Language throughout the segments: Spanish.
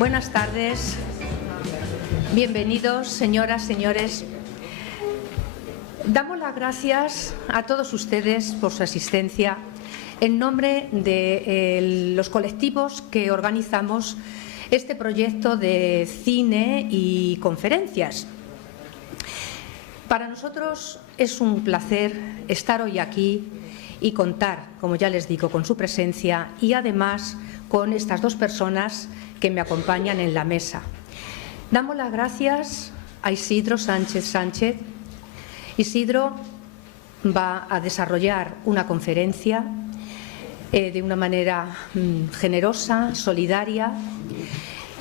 Buenas tardes. Bienvenidos, señoras, señores. Damos las gracias a todos ustedes por su asistencia en nombre de los colectivos que organizamos este proyecto de cine y conferencias. Para nosotros es un placer estar hoy aquí y contar, como ya les digo, con su presencia y además con estas dos personas que me acompañan en la mesa. Damos las gracias a Isidro Sánchez Sánchez. Isidro va a desarrollar una conferencia de una manera generosa, solidaria,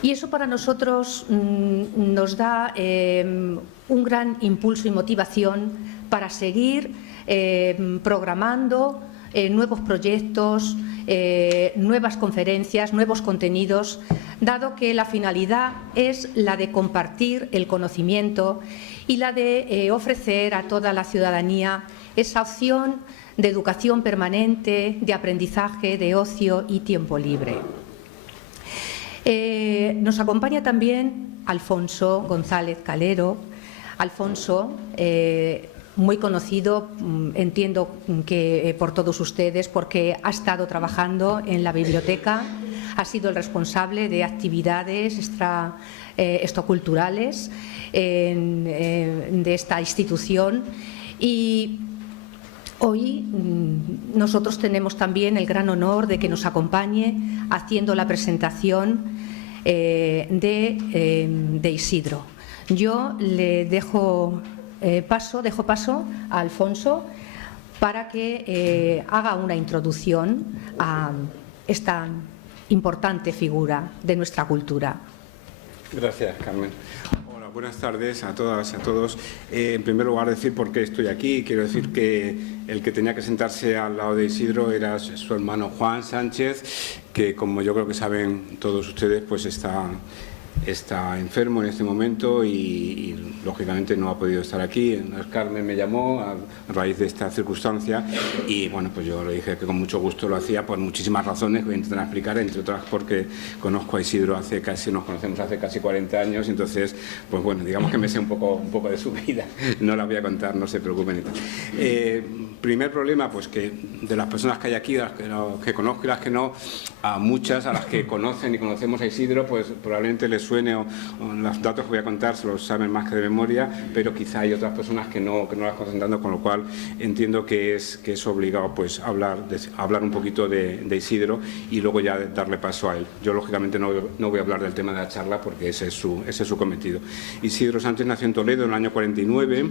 y eso para nosotros nos da un gran impulso y motivación para seguir programando nuevos proyectos, nuevas conferencias, nuevos contenidos, dado que la finalidad es la de compartir el conocimiento y la de ofrecer a toda la ciudadanía esa opción de educación permanente, de aprendizaje, de ocio y tiempo libre. Nos acompaña también Alfonso González Calero. Alfonso, muy conocido, entiendo que por todos ustedes, porque ha estado trabajando en la biblioteca, ha sido el responsable de actividades extraculturales de esta institución, y hoy nosotros tenemos también el gran honor de que nos acompañe haciendo la presentación de Isidro. Yo le dejo paso a Alfonso para que haga una introducción a esta importante figura de nuestra cultura. Gracias, Carmen. Hola, buenas tardes a todas y a todos. En primer lugar, decir por qué estoy aquí. Quiero decir que el que tenía que sentarse al lado de Isidro era su hermano Juan Sánchez, que, como yo creo que saben todos ustedes, pues está enfermo en este momento y lógicamente no ha podido estar aquí. Carmen me llamó a raíz de esta circunstancia y bueno, pues yo le dije que con mucho gusto lo hacía por muchísimas razones que voy a intentar explicar, entre otras porque conozco a Isidro nos conocemos hace casi 40 años, entonces pues bueno, digamos que me sé un poco de su vida, no la voy a contar, no se preocupen y tal. Primer problema, pues que de las personas que hay aquí, las que conozco y las que no, a muchas, a las que conocen y conocemos a Isidro, pues probablemente les suene o los datos que voy a contar se los saben más que de memoria, pero quizá hay otras personas que no las conocen tanto, con lo cual entiendo que es obligado pues hablar un poquito de Isidro y luego ya darle paso a él. Yo lógicamente no voy a hablar del tema de la charla porque ese es su cometido. Isidro Sánchez nació en Toledo en el año 49,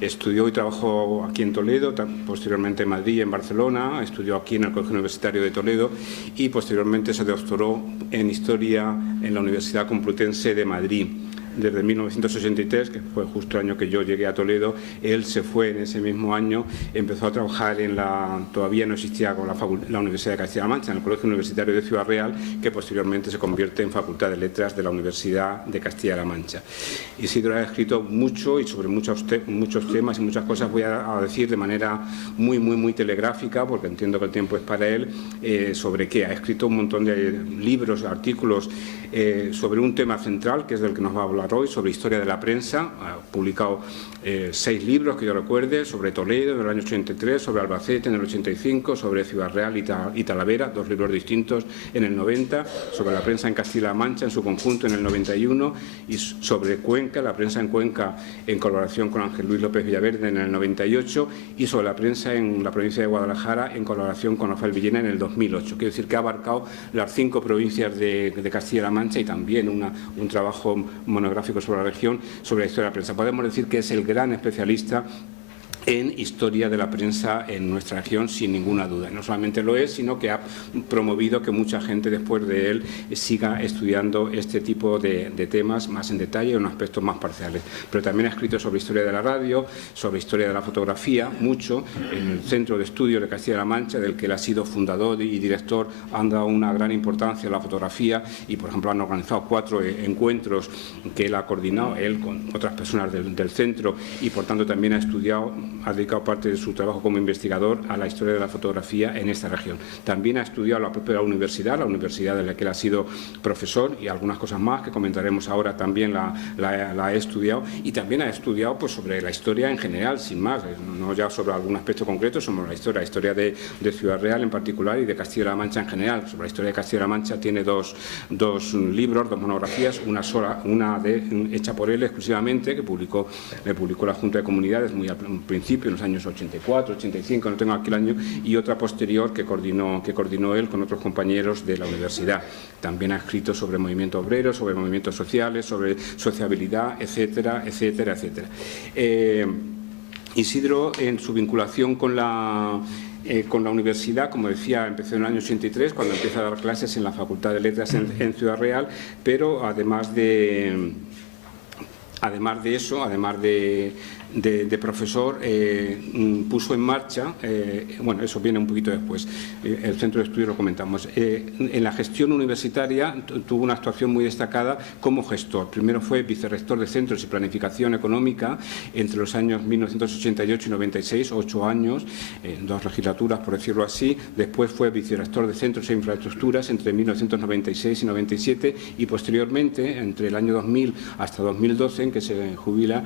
estudió y trabajó aquí en Toledo, posteriormente en Madrid y en Barcelona, estudió aquí en el Colegio Universitario de Toledo y posteriormente se doctoró en Historia en la Universidad Complutense de Madrid. Desde 1983, que fue justo el año que yo llegué a Toledo, él se fue en ese mismo año, empezó a trabajar todavía no existía con la Universidad de Castilla-La Mancha, en el Colegio Universitario de Ciudad Real, que posteriormente se convierte en Facultad de Letras de la Universidad de Castilla-La Mancha. Isidro ha escrito mucho y sobre muchos temas y muchas cosas voy a decir de manera muy telegráfica, porque entiendo que el tiempo es para él, sobre qué. Ha escrito un montón de libros, artículos sobre un tema central, que es del que nos va a hablar hoy, sobre historia de la prensa. Ha publicado 6 libros que yo recuerde, sobre Toledo en el año 83, sobre Albacete en el 85, sobre Ciudad Real y Talavera, 2 libros distintos en el 90, sobre la prensa en Castilla-La Mancha en su conjunto en el 91 y sobre Cuenca, la prensa en Cuenca en colaboración con Ángel Luis López Villaverde en el 98 y sobre la prensa en la provincia de Guadalajara en colaboración con Rafael Villena en el 2008. Quiero decir que ha abarcado las 5 provincias de Castilla-La Mancha y también un trabajo monográfico sobre la región, sobre la historia de la prensa. Podemos decir que es el gran especialista en historia de la prensa en nuestra región, sin ninguna duda. No solamente lo es, sino que ha promovido que mucha gente después de él siga estudiando este tipo de temas más en detalle, en aspectos más parciales. Pero también ha escrito sobre historia de la radio, sobre historia de la fotografía, mucho, en el Centro de Estudios de Castilla-La Mancha, del que él ha sido fundador y director. Han dado una gran importancia a la fotografía y, por ejemplo, han organizado 4 encuentros que él ha coordinado, él con otras personas del centro, y por tanto también ha estudiado ha dedicado parte de su trabajo como investigador a la historia de la fotografía en esta región. También ha estudiado la propia universidad, la universidad de la que él ha sido profesor, y algunas cosas más que comentaremos ahora también la ha estudiado, y también ha estudiado pues, sobre la historia en general, sin más, no ya sobre algún aspecto concreto, sobre la historia de Ciudad Real en particular y de Castilla-La Mancha en general. Sobre la historia de Castilla-La Mancha tiene dos libros, dos monografías, una hecha por él exclusivamente, que publicó la Junta de Comunidades muy al principio, en los años 84, 85, no tengo aquí el año, y otra posterior que coordinó él con otros compañeros de la universidad. También ha escrito sobre movimiento obrero, sobre movimientos sociales, sobre sociabilidad, etcétera, etcétera, etcétera. Isidro, en su vinculación con la universidad, como decía, empezó en el año 83, cuando empieza a dar clases en la Facultad de Letras en Ciudad Real, pero además de eso, además de profesor, puso en marcha, bueno, eso viene un poquito después, el centro de estudios lo comentamos, en la gestión universitaria tuvo una actuación muy destacada como gestor. Primero fue vicerrector de Centros y Planificación Económica entre los años 1988 y 96, 8 años, 2 legislaturas por decirlo así. Después fue vicerrector de Centros e Infraestructuras entre 1996 y 97, y posteriormente, entre el año 2000 hasta 2012, en que se jubila,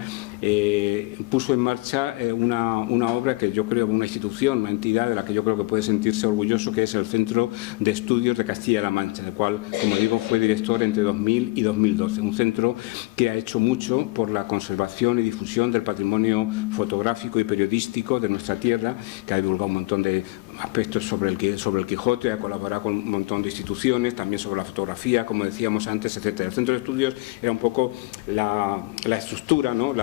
puso en marcha una obra que yo creo, una institución, una entidad de la que yo creo que puede sentirse orgulloso, que es el Centro de Estudios de Castilla-La Mancha, del cual, como digo, fue director entre 2000 y 2012. Un centro que ha hecho mucho por la conservación y difusión del patrimonio fotográfico y periodístico de nuestra tierra, que ha divulgado un montón de aspectos sobre el Quijote, ha colaborado con un montón de instituciones, también sobre la fotografía, como decíamos antes, etcétera. El Centro de Estudios era un poco la estructura, ¿no?,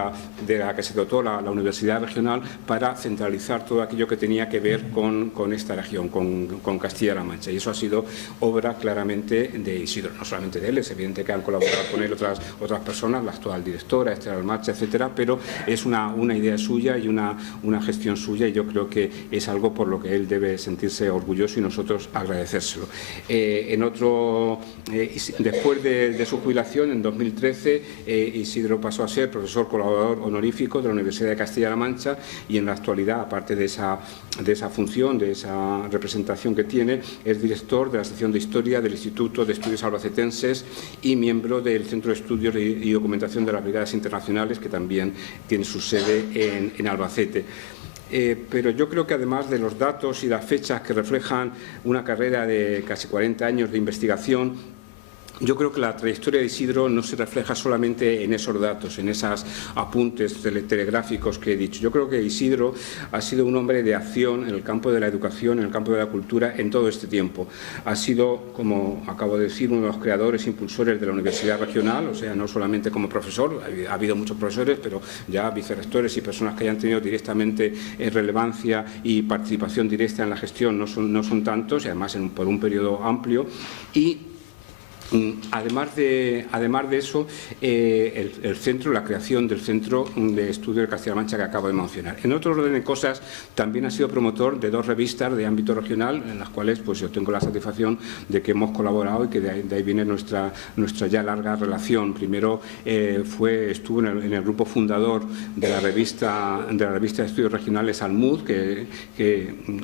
de la que se dotó la Universidad Regional para centralizar todo aquello que tenía que ver con esta región, con Castilla-La Mancha. Y eso ha sido obra claramente de Isidro, no solamente de él, es evidente que han colaborado con él otras personas, la actual directora, Esther Almarcha, etcétera, pero es una idea suya y una gestión suya, y yo creo que es algo por lo que él debe sentirse orgulloso y nosotros agradecérselo. Después de su jubilación, en 2013, Isidro pasó a ser profesor colaborador honorífico de la Universidad de Castilla-La Mancha, y en la actualidad, aparte de esa función, de esa representación que tiene, es director de la sección de Historia del Instituto de Estudios Albacetenses y miembro del Centro de Estudios y Documentación de las Brigadas Internacionales, que también tiene su sede en Albacete. Pero yo creo que además de los datos y las fechas que reflejan una carrera de casi 40 años de investigación, yo creo que la trayectoria de Isidro no se refleja solamente en esos datos, en esos apuntes telegráficos que he dicho. Yo creo que Isidro ha sido un hombre de acción en el campo de la educación, en el campo de la cultura, en todo este tiempo. Ha sido, como acabo de decir, uno de los creadores, impulsores de la Universidad Regional, o sea, no solamente como profesor, ha habido muchos profesores, pero ya vicerrectores y personas que hayan tenido directamente relevancia y participación directa en la gestión no son tantos, y además por un periodo amplio. Y además de eso, el centro, la creación del Centro de Estudios de Castilla-La Mancha que acabo de mencionar. En otro orden de cosas, también ha sido promotor de 2 revistas de ámbito regional, en las cuales pues yo tengo la satisfacción de que hemos colaborado y que de ahí viene nuestra ya larga relación. Primero estuvo en el grupo fundador de la revista de Estudios Regionales Almud, que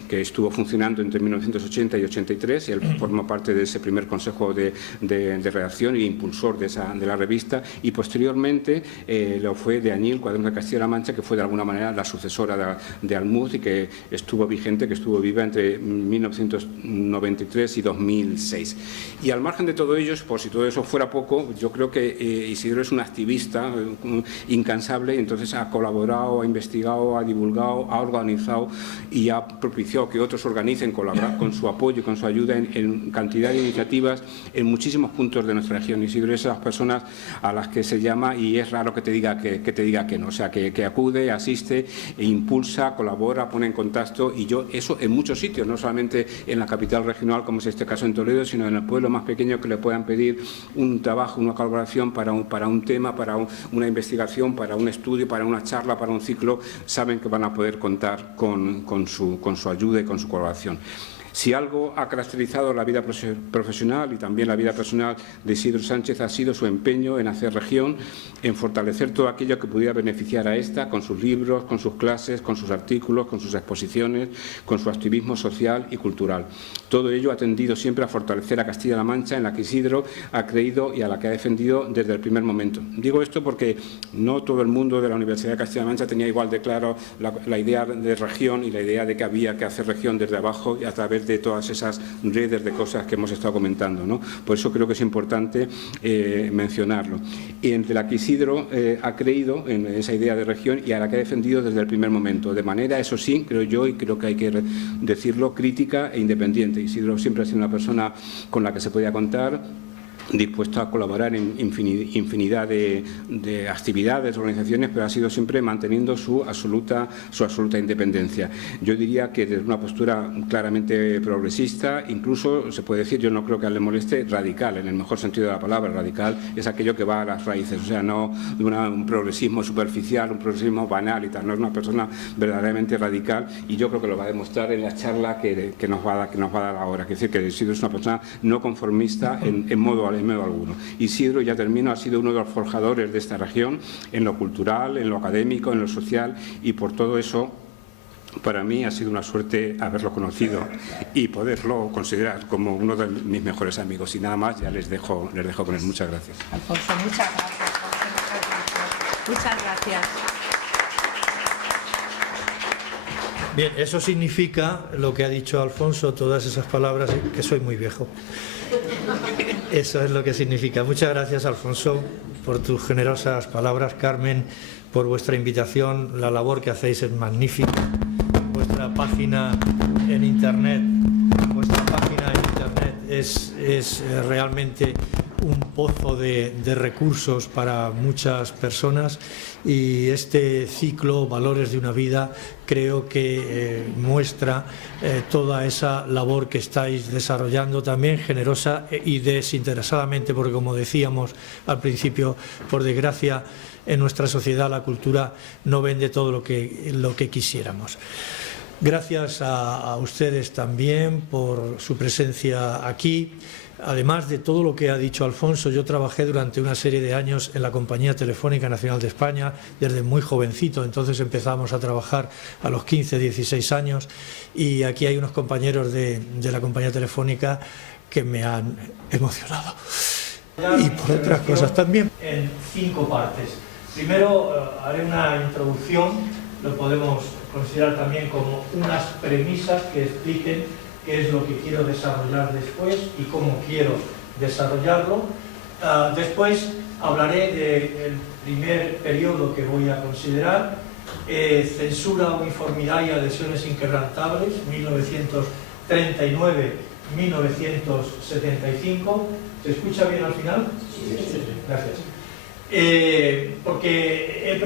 estuvo funcionando entre 1980 y 83, y él formó parte de ese primer consejo de redacción y impulsor de la revista, y posteriormente lo fue de Añil, Cuadernos de Castilla-La Mancha, que fue de alguna manera la sucesora de Almud, y que estuvo vigente, que estuvo viva entre 1993 y 2006. Y al margen de todo ello, por si todo eso fuera poco, yo creo que Isidro es un activista incansable, y entonces ha colaborado, ha investigado, ha divulgado, ha organizado y ha propiciado que otros organicen, colaborar con su apoyo y con su ayuda en cantidad de iniciativas en muchísimos puntos de nuestra región. Isidro es esas personas a las que se llama y es raro que te diga que no, o sea, que acude, asiste, e impulsa, colabora, pone en contacto, y yo eso en muchos sitios, no solamente en la capital regional, como es este caso en Toledo, sino en el pueblo más pequeño que le puedan pedir un trabajo, una colaboración para un tema, para una investigación, para un estudio, para una charla, para un ciclo, saben que van a poder contar con su ayuda y con su colaboración. Si algo ha caracterizado la vida profesional y también la vida personal de Isidro Sánchez ha sido su empeño en hacer región, en fortalecer todo aquello que pudiera beneficiar a esta, con sus libros, con sus clases, con sus artículos, con sus exposiciones, con su activismo social y cultural. Todo ello ha tendido siempre a fortalecer a Castilla-La Mancha, en la que Isidro ha creído y a la que ha defendido desde el primer momento. Digo esto porque no todo el mundo de la Universidad de Castilla-La Mancha tenía igual de claro la idea de región y la idea de que había que hacer región desde abajo y a través de todas esas redes de cosas que hemos estado comentando, ¿no? Por eso creo que es importante mencionarlo. Y entre la que Isidro ha creído en esa idea de región y a la que ha defendido desde el primer momento, de manera, eso sí, creo yo, y creo que hay que decirlo, crítica e independiente. Isidro siempre ha sido una persona con la que se podía contar, dispuesto a colaborar en infinidad de actividades, organizaciones, pero ha sido siempre manteniendo su absoluta independencia. Yo diría que desde una postura claramente progresista, incluso se puede decir, yo no creo que le moleste, radical, en el mejor sentido de la palabra. Radical es aquello que va a las raíces, o sea, no de un progresismo superficial, un progresismo banal y tal, no, es una persona verdaderamente radical, y yo creo que lo va a demostrar en la charla que nos va a dar ahora. Es decir, que Isidro es una persona no conformista en modo alguno. Isidro, ya termino, ha sido uno de los forjadores de esta región en lo cultural, en lo académico, en lo social, y por todo eso para mí ha sido una suerte haberlo conocido y poderlo considerar como uno de mis mejores amigos. Y nada más, ya les dejo con él. Muchas gracias. Alfonso, muchas gracias. Muchas gracias. Bien, eso significa, lo que ha dicho Alfonso, todas esas palabras, que soy muy viejo. Eso es lo que significa. Muchas gracias, Alfonso, por tus generosas palabras. Carmen, por vuestra invitación. La labor que hacéis es magnífica. Vuestra página en Internet, es realmente un pozo de recursos para muchas personas, y este ciclo Valores de una vida creo que muestra toda esa labor que estáis desarrollando, también generosa y desinteresadamente, porque como decíamos al principio, por desgracia en nuestra sociedad la cultura no vende todo lo que quisiéramos. Gracias a ustedes también por su presencia aquí. Además de todo lo que ha dicho Alfonso, yo trabajé durante una serie de años en la Compañía Telefónica Nacional de España, desde muy jovencito, entonces empezamos a trabajar a los 15, 16 años, y aquí hay unos compañeros de la Compañía Telefónica que me han emocionado. Y por otras cosas también. En 5 partes. Primero haré una introducción, lo podemos considerar también como unas premisas que expliquen qué es lo que quiero desarrollar después y cómo quiero desarrollarlo. Después hablaré del primer periodo que voy a considerar, censura, uniformidad y adhesiones inquebrantables, 1939-1975. ¿Se escucha bien al final? Sí. Gracias. Porque he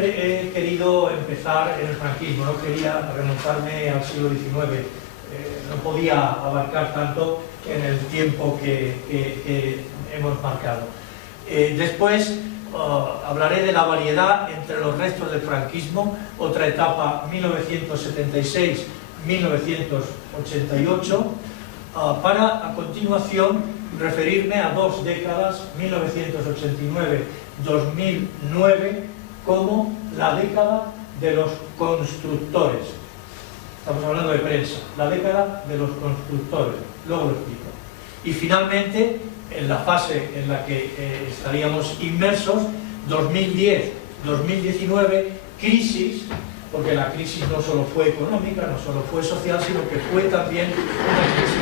querido empezar en el franquismo, no quería remontarme al siglo XIX. No podía abarcar tanto en el tiempo que hemos marcado. Después hablaré de la variedad entre los restos del franquismo, otra etapa 1976-1988, para a continuación referirme a 2 décadas, 1989-2009, como la década de los constructores. Estamos hablando de prensa, la década de los constructores, luego lo explico. Y finalmente, en la fase en la que estaríamos inmersos, 2010-2019, crisis, porque la crisis no solo fue económica, no solo fue social, sino que fue también una crisis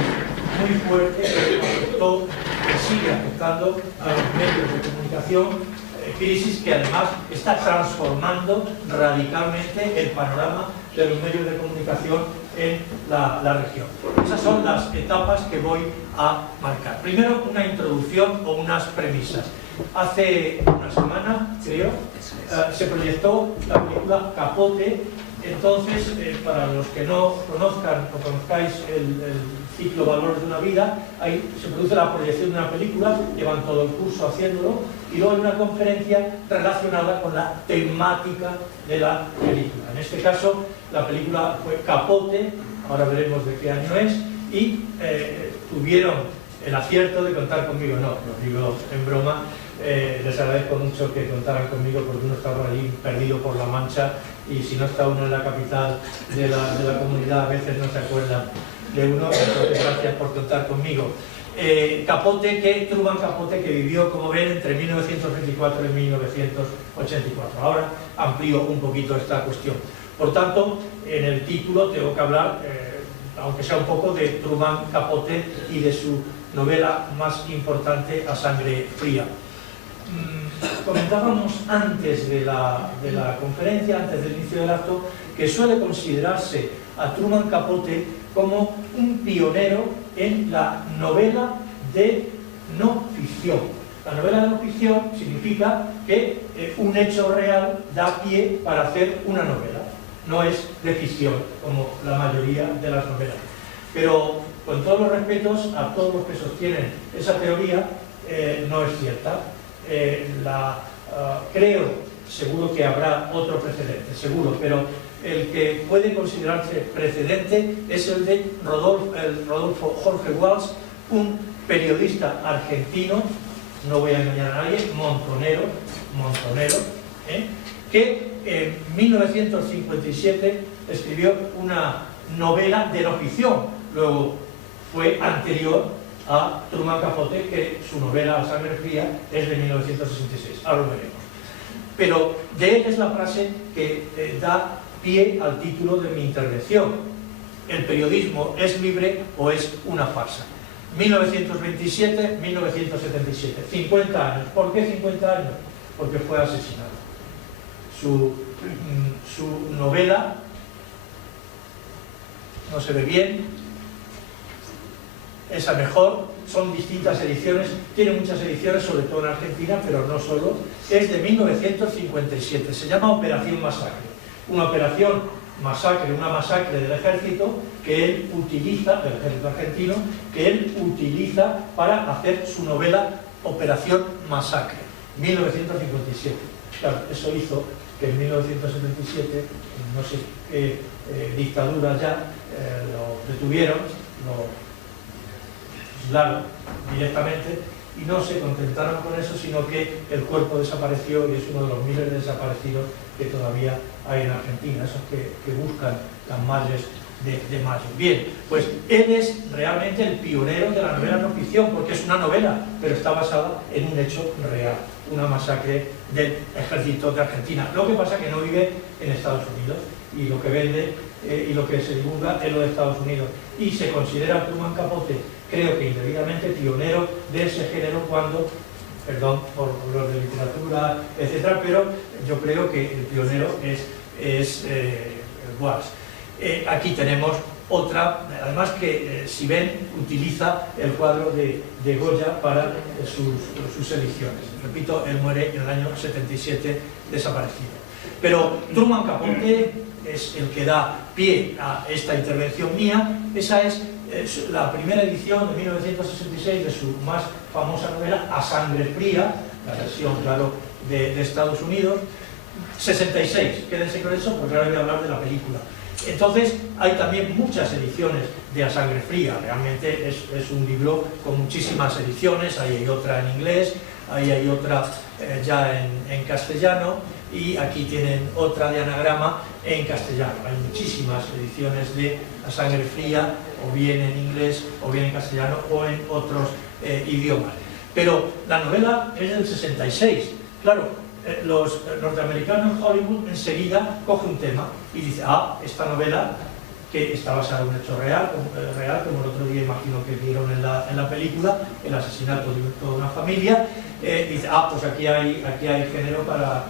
muy fuerte que afectó, que sigue afectando a los medios de comunicación, crisis que además está transformando radicalmente el panorama de los medios de comunicación en la región. Esas son las etapas que voy a marcar. Primero, una introducción o unas premisas. Hace una semana, creo, se proyectó la película Capote. Entonces, para los que no conozcan o conozcáis el ciclo Valores de una vida, ahí se produce la proyección de una película, llevan todo el curso haciéndolo, y luego hay una conferencia relacionada con la temática de la película. En este caso, la película fue Capote, ahora veremos de qué año es, y tuvieron el acierto de contar conmigo. No, lo digo en broma. Les agradezco mucho que contaran conmigo porque uno está por allí perdido por la Mancha y si no está uno en la capital de la comunidad a veces no se acuerdan de uno, entonces gracias por contar conmigo. Truman Capote, que vivió, como ven, entre 1924 y 1984. Ahora amplío un poquito esta cuestión. Por tanto, en el título tengo que hablar, aunque sea un poco, de Truman Capote y de su novela más importante, A Sangre Fría. Comentábamos antes de la conferencia, antes del inicio del acto, que suele considerarse a Truman Capote como un pionero en la novela de no ficción. La novela de no ficción significa que un hecho real da pie para hacer una novela. No es de ficción, como la mayoría de las novelas. Pero, con todos los respetos a todos los que sostienen esa teoría, no es cierta. Creo, seguro que habrá otro precedente, seguro, pero el que puede considerarse precedente es el de Rodolfo Jorge Walsh, un periodista argentino, no voy a engañar a nadie, montonero, que en 1957 escribió una novela de no ficción. Luego fue anterior a Truman Capote, que su novela A Sangre Fría es de 1966, ahora lo veremos. Pero de él es la frase que da pie al título de mi intervención. ¿El periodismo es libre o es una farsa? 1927, 1977, 50 años. ¿Por qué 50 años? Porque fue asesinado. Su novela, no se ve bien, esa mejor, son distintas ediciones, tiene muchas ediciones, sobre todo en Argentina, pero no solo, es de 1957, se llama Operación Masacre. Una operación masacre, una masacre del ejército que él utiliza, del ejército argentino, que él utiliza para hacer su novela Operación Masacre, 1957. Claro, eso hizo que en 1977, no sé qué dictaduras ya, lo detuvieron, lo aislaron directamente y no se contentaron con eso, sino que el cuerpo desapareció y es uno de los miles de desaparecidos que todavía hay en Argentina, esos que buscan las madres de mayo. Bien, pues él es realmente el pionero de la novela no ficción, porque es una novela, pero está basada en un hecho real, una masacre del ejército de Argentina. Lo que pasa es que no vive en Estados Unidos y lo que vende y lo que se divulga es lo de Estados Unidos. Y se considera Truman Capote, creo que indebidamente, pionero de ese género cuando, perdón por los de literatura, etcétera, pero yo creo que el pionero es Walsh. Aquí tenemos otra, además que si ven, utiliza el cuadro de Goya para sus ediciones. Repito, él muere en el año 77, desaparecido. Pero Truman Capote es el que da pie a esta intervención mía. Esa es la primera edición de 1966 de su más famosa novela, A Sangre Fría, la versión, claro, de Estados Unidos. 66, quédense con eso, porque ahora voy a hablar de la película. Entonces, hay también muchas ediciones de A Sangre Fría. Realmente es un libro con muchísimas ediciones. Ahí hay otra en inglés, ahí hay otra ya en castellano, y aquí tienen otra de anagrama en castellano. Hay muchísimas ediciones de A Sangre Fría, o bien en inglés, o bien en castellano, o en otros idiomas. Pero la novela es del 66. Claro, los norteamericanos, Hollywood, enseguida coge un tema y dice, esta novela, que está basada en un hecho real, como el otro día imagino que vieron en la película, el asesinato de toda una familia, dice, pues aquí hay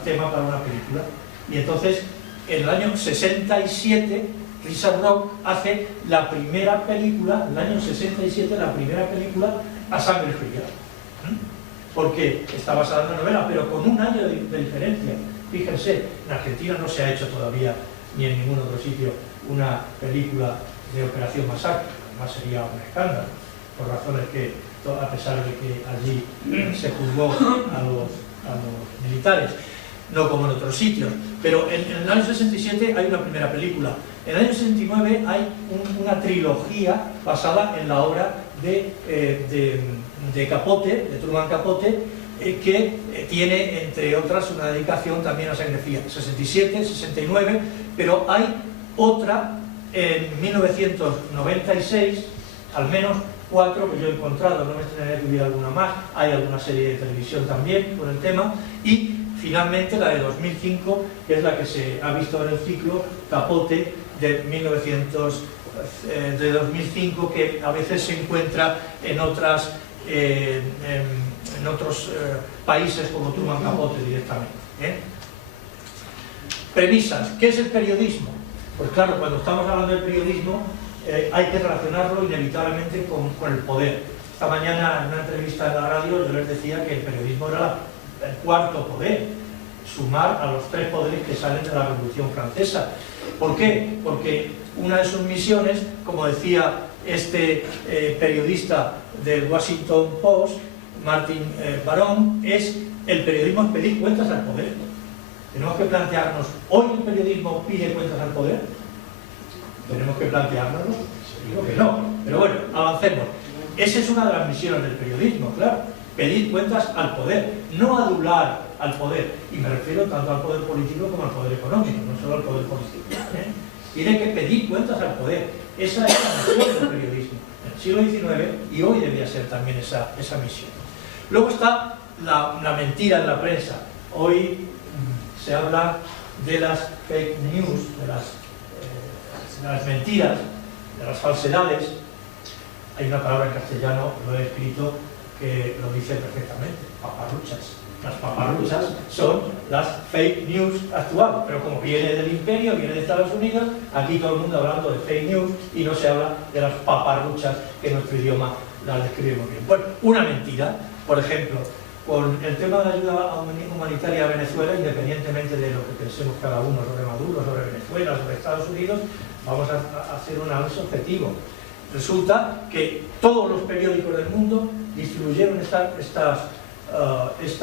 tema para una película. Y entonces, en el año 67, Richard Rock hace la primera película, en el año 67, la primera película, A Sangre Fría. Porque está basada en una novela, pero con un año de diferencia. Fíjense, en Argentina no se ha hecho todavía, ni en ningún otro sitio, una película de Operación Masacre. Además sería un escándalo, por razones que, a pesar de que allí se juzgó a los militares, no como en otros sitios. Pero en el año 67 hay una primera película. En el año 69 hay una trilogía basada en la obra de Capote, de Truman Capote, que tiene, entre otras, una dedicación también a sangre fría, 67, 69, pero hay otra en 1996, al menos 4 que yo he encontrado, no me extrañaría que hubiera alguna más, hay alguna serie de televisión también con el tema, y finalmente la de 2005, que es la que se ha visto en el ciclo Capote de 2005, que a veces se encuentra en otros países como Truman Capote directamente. Premisas. ¿Qué es el periodismo? Pues claro, cuando estamos hablando del periodismo hay que relacionarlo inevitablemente con el poder. Esta mañana en una entrevista en la radio yo les decía que el periodismo era el cuarto poder, sumar a los 3 poderes que salen de la Revolución Francesa. ¿Por qué? Porque una de sus misiones, como decía este periodista del Washington Post, Martin Baron, es el periodismo es pedir cuentas al poder. Tenemos que plantearnos, ¿hoy el periodismo pide cuentas al poder? Tenemos que planteárnoslo. Digo que no, pero bueno, avancemos. Esa es una de las misiones del periodismo, claro, pedir cuentas al poder, no adular al poder, y me refiero tanto al poder político como al poder económico, no solo al poder político. Tiene que pedir cuentas al poder. Esa es la misión del periodismo en el siglo XIX, y hoy debía ser también esa misión. Luego está la mentira en la prensa. Hoy se habla de las fake news, de las mentiras, de las falsedades. Hay una palabra en castellano, lo he escrito, que lo dice perfectamente: paparruchas. Las paparruchas son las fake news actuales, pero como viene del imperio, viene de Estados Unidos, aquí todo el mundo hablando de fake news y no se habla de las paparruchas que en nuestro idioma las describimos bien. Bueno, una mentira, por ejemplo, con el tema de la ayuda humanitaria a Venezuela, independientemente de lo que pensemos cada uno sobre Maduro, sobre Venezuela, sobre Estados Unidos, vamos a hacer un análisis objetivo. Resulta que todos los periódicos del mundo distribuyeron esta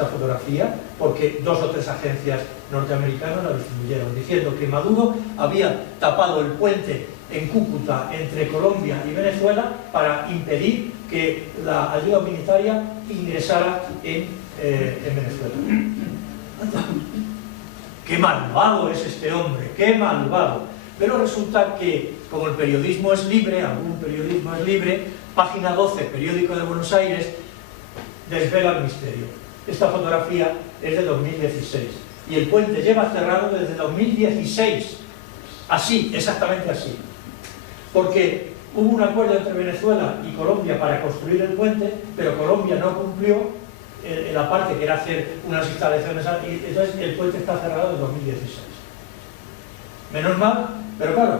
fotografía, porque 2 o 3 agencias norteamericanas la distribuyeron, diciendo que Maduro había tapado el puente en Cúcuta entre Colombia y Venezuela para impedir que la ayuda humanitaria ingresara en Venezuela. ¡Qué malvado es este hombre! ¡Qué malvado! Pero resulta que, como el periodismo es libre, algún periodismo es libre, Página 12, periódico de Buenos Aires, desvela el misterio. Esta fotografía es de 2016 y el puente lleva cerrado desde 2016. Así, exactamente así. Porque hubo un acuerdo entre Venezuela y Colombia para construir el puente, pero Colombia no cumplió en la parte que era hacer unas instalaciones, y entonces el puente está cerrado desde 2016. Menos mal, pero claro,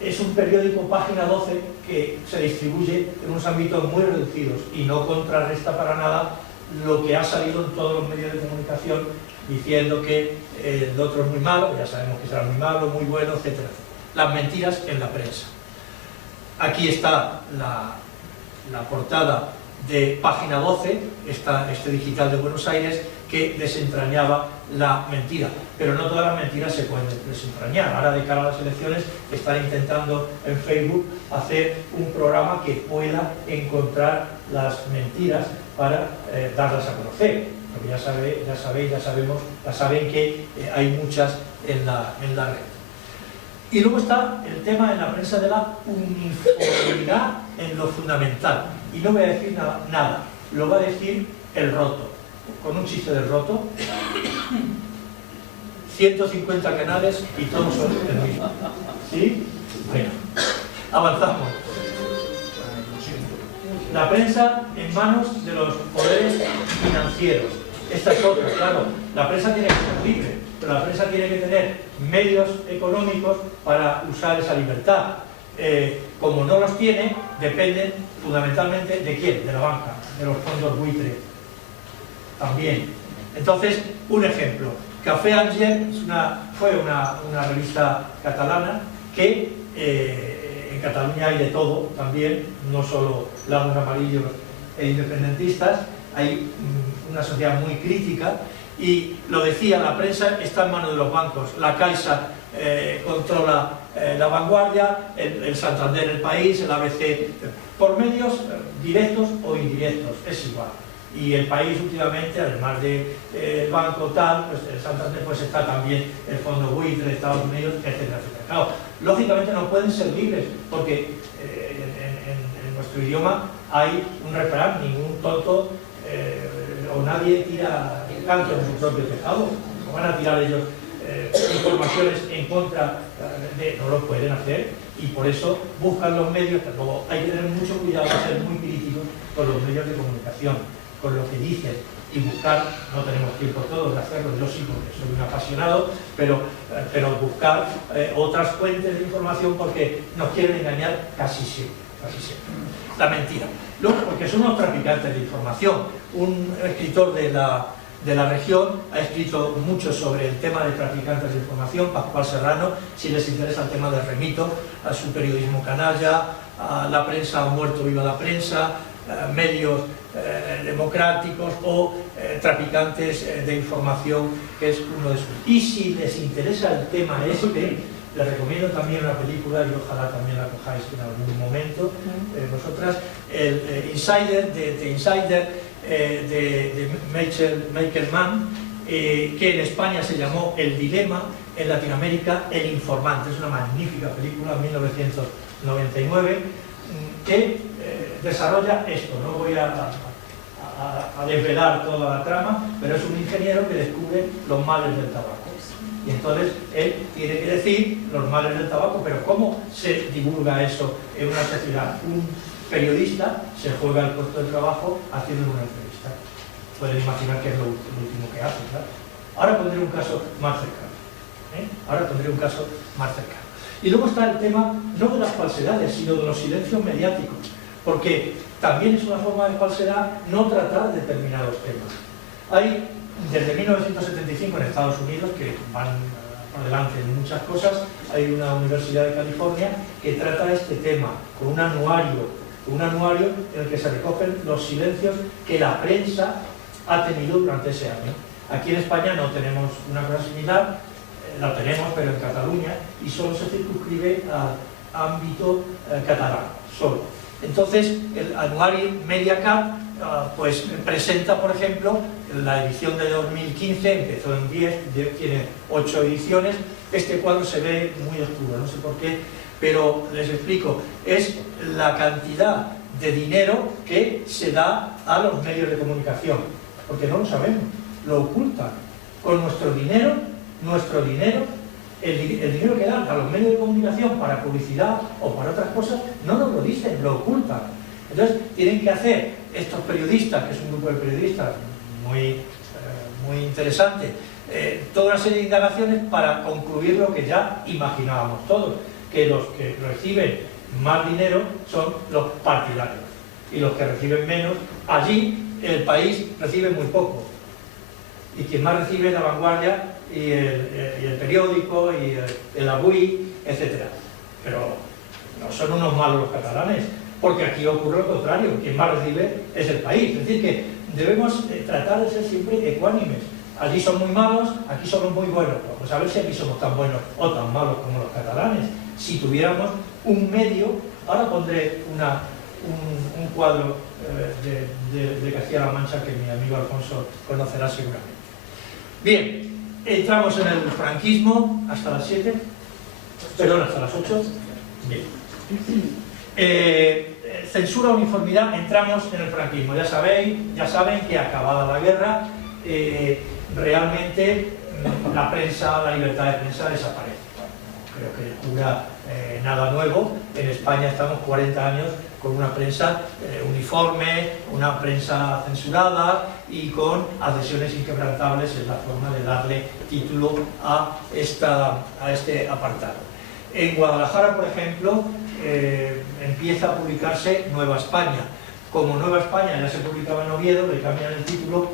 es un periódico, Página 12, que se distribuye en unos ámbitos muy reducidos y no contrarresta para nada lo que ha salido en todos los medios de comunicación diciendo que el otro es muy malo, ya sabemos que será muy malo, muy bueno, etc. Las mentiras en la prensa. Aquí está la portada de Página 12, este digital de Buenos Aires, que desentrañaba la mentira. Pero no todas las mentiras se pueden desentrañar. Ahora, de cara a las elecciones, están intentando en Facebook hacer un programa que pueda encontrar las mentiras para darlas a conocer. Porque ya saben que hay muchas en la red. Y luego está el tema en la prensa de la uniformidad en lo fundamental. Y no voy a decir nada, lo va a decir el Roto. Con un chiste del Roto, 150 canales y todos son el mismo. ¿Sí? Bueno, avanzamos. La prensa en manos de los poderes financieros. Esta es otra, claro. La prensa tiene que ser libre, pero la prensa tiene que tener medios económicos para usar esa libertad. Como no los tiene, dependen fundamentalmente de quién, de la banca, de los fondos buitre. También. Entonces, un ejemplo. Café Anger fue una revista catalana que en Cataluña hay de todo también, no solo lados amarillos e independentistas, hay una sociedad muy crítica y lo decía, la prensa está en manos de los bancos, la Caixa controla La Vanguardia, el Santander, El País, el ABC, por medios directos o indirectos, es igual. Y El País últimamente, además del banco tal, pues el Santander, pues está también el fondo buitre de Estados Unidos, etcétera, etcétera. Claro, lógicamente no pueden ser libres, porque en nuestro idioma hay un refrán: ningún tonto o nadie tira el canto en su propio tejado. No van a tirar ellos informaciones en contra no lo pueden hacer, y por eso buscan los medios. Luego hay que tener mucho cuidado, ser muy críticos con los medios de comunicación, con lo que dicen, y buscar, no tenemos tiempo todos de hacerlo, yo sí porque soy un apasionado, pero buscar otras fuentes de información, porque nos quieren engañar casi siempre, la mentira. Luego, porque son unos traficantes de información. Un escritor de la región ha escrito mucho sobre el tema de traficantes de información, Pascual Serrano. Si les interesa el tema, les remito a su periodismo canalla, a La Prensa ha muerto, viva la prensa, medios democráticos o traficantes de información, que es uno de sus. Y si les interesa el tema este, les recomiendo también una película, y ojalá también la cojáis en algún momento, vosotras, el Insider, de Insider, de Michael Mann, que en España se llamó El Dilema, en Latinoamérica El Informante. Es una magnífica película, 1999, que desarrolla esto. No voy a desvelar toda la trama, pero es un ingeniero que descubre los males del tabaco. Y entonces él tiene que decir los males del tabaco, pero ¿cómo se divulga eso en una sociedad? Un periodista se juega el puesto de trabajo haciendo una entrevista. Pueden imaginar que es lo último que hace, ¿verdad? Ahora pondré un caso más cercano. Y luego está el tema, no de las falsedades, sino de los silencios mediáticos, porque también es una forma de falsedad no tratar determinados temas. Hay, desde 1975 en Estados Unidos, que van por delante en muchas cosas, hay una Universidad de California que trata este tema con un anuario en el que se recogen los silencios que la prensa ha tenido durante ese año. Aquí en España no tenemos una cosa similar, la tenemos, pero en Cataluña, y solo se circunscribe al ámbito catalán, solo. Entonces, el anuario Mediacat pues presenta, por ejemplo, la edición de 2015, empezó en 10, tiene 8 ediciones. Este cuadro se ve muy oscuro, no sé por qué, pero les explico. Es la cantidad de dinero que se da a los medios de comunicación, porque no lo sabemos, lo ocultan. Con nuestro dinero, el dinero que dan a los medios de comunicación para publicidad o para otras cosas, no nos lo dicen, lo ocultan. Entonces tienen que hacer estos periodistas, que es un grupo de periodistas muy interesante, toda una serie de indagaciones para concluir lo que ya imaginábamos todos, que los que reciben más dinero son los partidarios, y los que reciben menos, allí El País recibe muy poco, y quien más recibe es La Vanguardia y el periódico y el ABUI, etc. Pero no son unos malos los catalanes, porque aquí ocurre lo contrario: quien más recibe es El País. Es decir, que debemos tratar de ser siempre ecuánimes. Allí son muy malos, aquí somos muy buenos. Vamos a ver si aquí somos tan buenos o tan malos como los catalanes. Si tuviéramos un medio, ahora pondré un cuadro de Castilla-La Mancha que mi amigo Alfonso conocerá seguramente. Bien, entramos en el franquismo hasta las 7, perdón, hasta las 8. Bien. Censura, uniformidad, entramos en el franquismo. Ya saben que acabada la guerra, realmente la prensa, la libertad de prensa desaparece. Creo que cura nada nuevo. En España estamos 40 años con una prensa uniforme, una prensa censurada y con adhesiones inquebrantables. Es la forma de darle título a este apartado. En Guadalajara, por ejemplo, empieza a publicarse Nueva España. Como Nueva España ya se publicaba en Oviedo, le cambian el título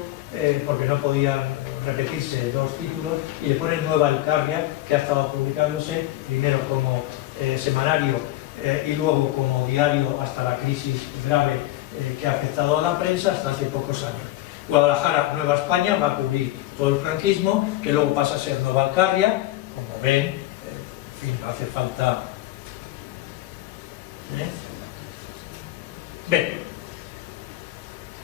porque no podían repetirse dos títulos, y le ponen Nueva Alcarria, que ha estado publicándose primero como semanario y luego como diario hasta la crisis grave que ha afectado a la prensa hasta hace pocos años. Guadalajara, Nueva España, va a cubrir todo el franquismo, que luego pasa a ser Nueva Alcarria, como ven, fin, no hace falta... Bien.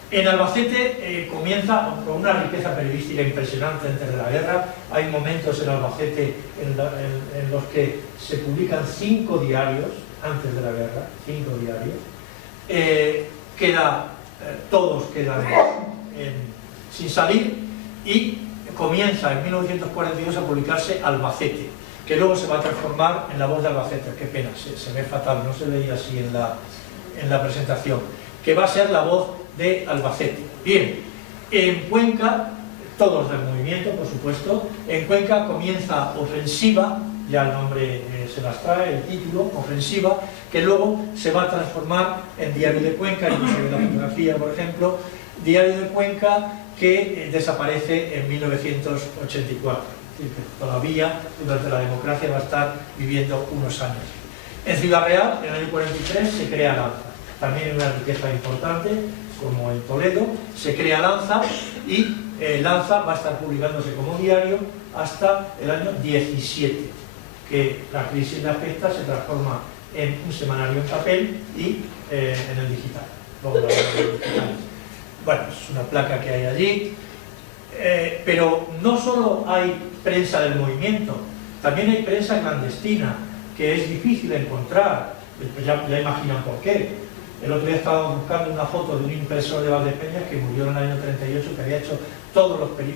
En Albacete comienza con una riqueza periodística impresionante antes de la guerra. Hay momentos en Albacete en los que se publican 5 diarios antes de la guerra, 5 diarios. Todos quedan sin salir y comienza en 1942 a publicarse Albacete, que luego se va a transformar en La Voz de Albacete. Qué pena, se ve fatal, no se veía así en la presentación, que va a ser La Voz de Albacete. Bien, en Cuenca, todos del movimiento, por supuesto, en Cuenca comienza Ofensiva, ya el nombre se las trae, el título, Ofensiva, que luego se va a transformar en Diario de Cuenca, y se ve la fotografía, por ejemplo, Diario de Cuenca, que desaparece en 1984. Es decir, que todavía durante la democracia va a estar viviendo unos años. En Ciudad Real, en el año 43, se crea Lanza, también una riqueza importante, como en Toledo, se crea Lanza y Lanza va a estar publicándose como diario hasta el año 17, que la crisis le afecta, se transforma en un semanario en papel y en el digital. Bueno, es una placa que hay allí, pero no solo hay prensa del movimiento, también hay prensa clandestina, que es difícil de encontrar, ya imaginan por qué. El otro día estábamos buscando una foto de un impresor de Valdepeñas que murió en el año 38, que había hecho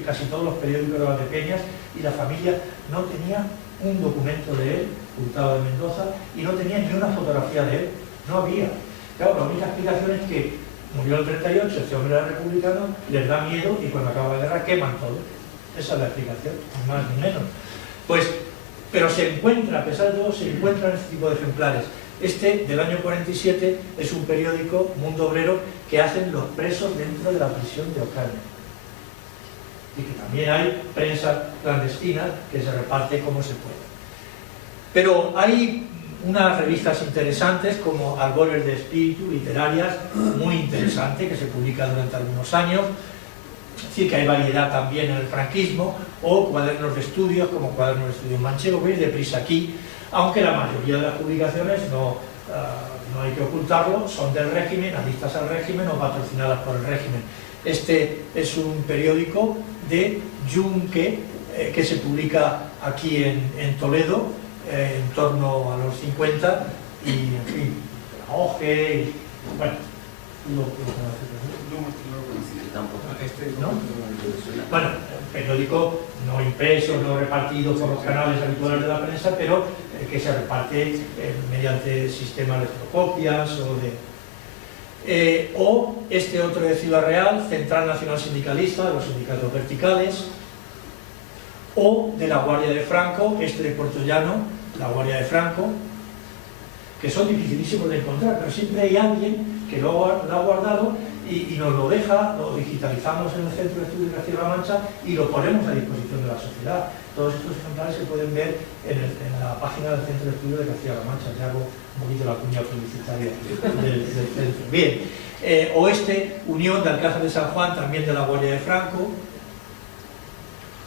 casi todos los periódicos de Valdepeñas, y la familia no tenía un documento de él, Hurtado de Mendoza, y no tenía ni una fotografía de él, no había. Claro, la única explicación es que murió en el 38, este hombre era republicano, les da miedo y cuando acaba la guerra queman todo. Esa es la explicación, ni más ni menos. Pero se encuentra, a pesar de todo, se encuentran este tipo de ejemplares. Este, del año 47, es un periódico, Mundo Obrero, que hacen los presos dentro de la prisión de Ocaña. Y que también hay prensa clandestina que se reparte como se puede. Pero hay unas revistas interesantes como Arbores de Espíritu, literarias, muy interesante, que se publica durante algunos años. Es decir, que hay variedad también en el franquismo, o cuadernos de estudios, como Cuadernos de Estudios Manchego, veis, deprisa aquí, aunque la mayoría de las publicaciones, no hay que ocultarlo, son del régimen, adictas al régimen o patrocinadas por el régimen. Este es un periódico de Yunque, que se publica aquí en Toledo, en torno a los 50, y en fin, la OGE, y, bueno, ¿no? Bueno, periódico no impreso, no repartido por los canales habituales de la prensa, pero que se reparte mediante sistemas de fotocopias o este otro de Ciudad Real, Central Nacional Sindicalista, de los sindicatos verticales, o de la Guardia de Franco, este de Puerto Llano, la Guardia de Franco, que son dificilísimos de encontrar, pero siempre hay alguien que lo ha guardado y nos lo deja, lo digitalizamos en el Centro de Estudios de Castilla-La Mancha y lo ponemos a disposición de la sociedad. Todos estos ejemplares se pueden ver en la página del Centro de Estudios de Castilla-La Mancha. Ya hago un poquito la cuña publicitaria del centro. Bien, o este, Unión de Alcázar de San Juan, también de la Guardia de Franco,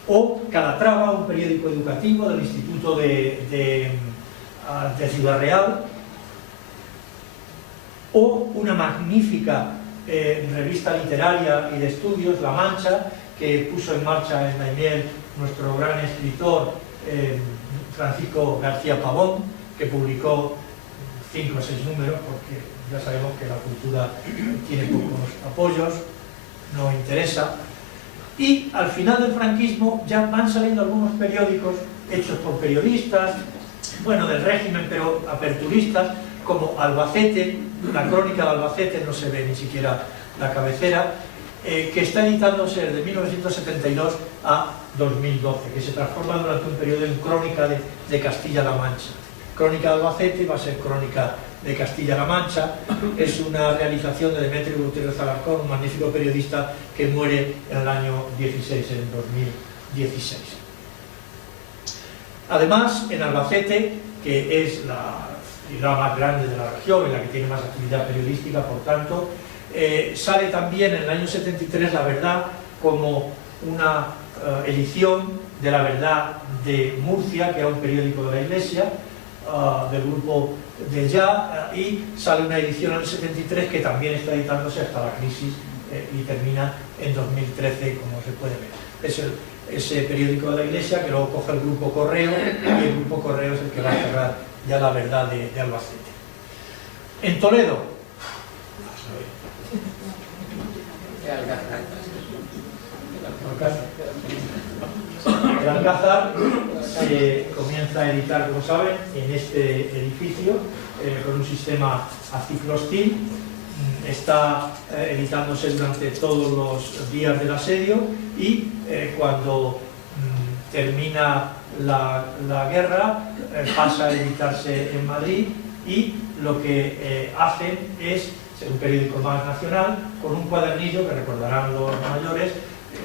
o Calatrava, un periódico educativo del Instituto de Ciudad Real, o una magnífica revista literaria y de estudios, La Mancha, que puso en marcha en Daimiel nuestro gran escritor Francisco García Pavón, que publicó 5 o 6 números, porque ya sabemos que la cultura tiene pocos apoyos, no interesa. Y al final del franquismo ya van saliendo algunos periódicos hechos por periodistas, bueno, del régimen, pero aperturistas, como Albacete, la crónica de Albacete, no se ve ni siquiera la cabecera, que está editándose desde 1972 a 2012, que se transforma durante un periodo en Crónica de Castilla-La Mancha. Crónica de Albacete va a ser Crónica de Castilla-La Mancha, es una realización de Demetrio Gutiérrez Alarcón, un magnífico periodista que muere en el año 16, en 2016. Además, en Albacete, que es la ciudad más grande de la región, en la que tiene más actividad periodística, por tanto, sale también en el año 73 La Verdad como una edición de La Verdad de Murcia, que era un periódico de la Iglesia, del grupo de Ya, y sale una edición en el 73 que también está editándose hasta la crisis y termina en 2013, como se puede ver. Es ese periódico de la Iglesia que luego coge el grupo Correo, y el grupo Correo es el que va a cerrar ya La Verdad de Albacete. En Toledo, el Alcázar se comienza a editar, como saben, en este edificio con un sistema aciclostil. Está editándose durante todos los días del asedio, y cuando termina la guerra pasa a editarse en Madrid, y lo que hacen es ser un periódico más nacional, con un cuadernillo que recordarán los mayores,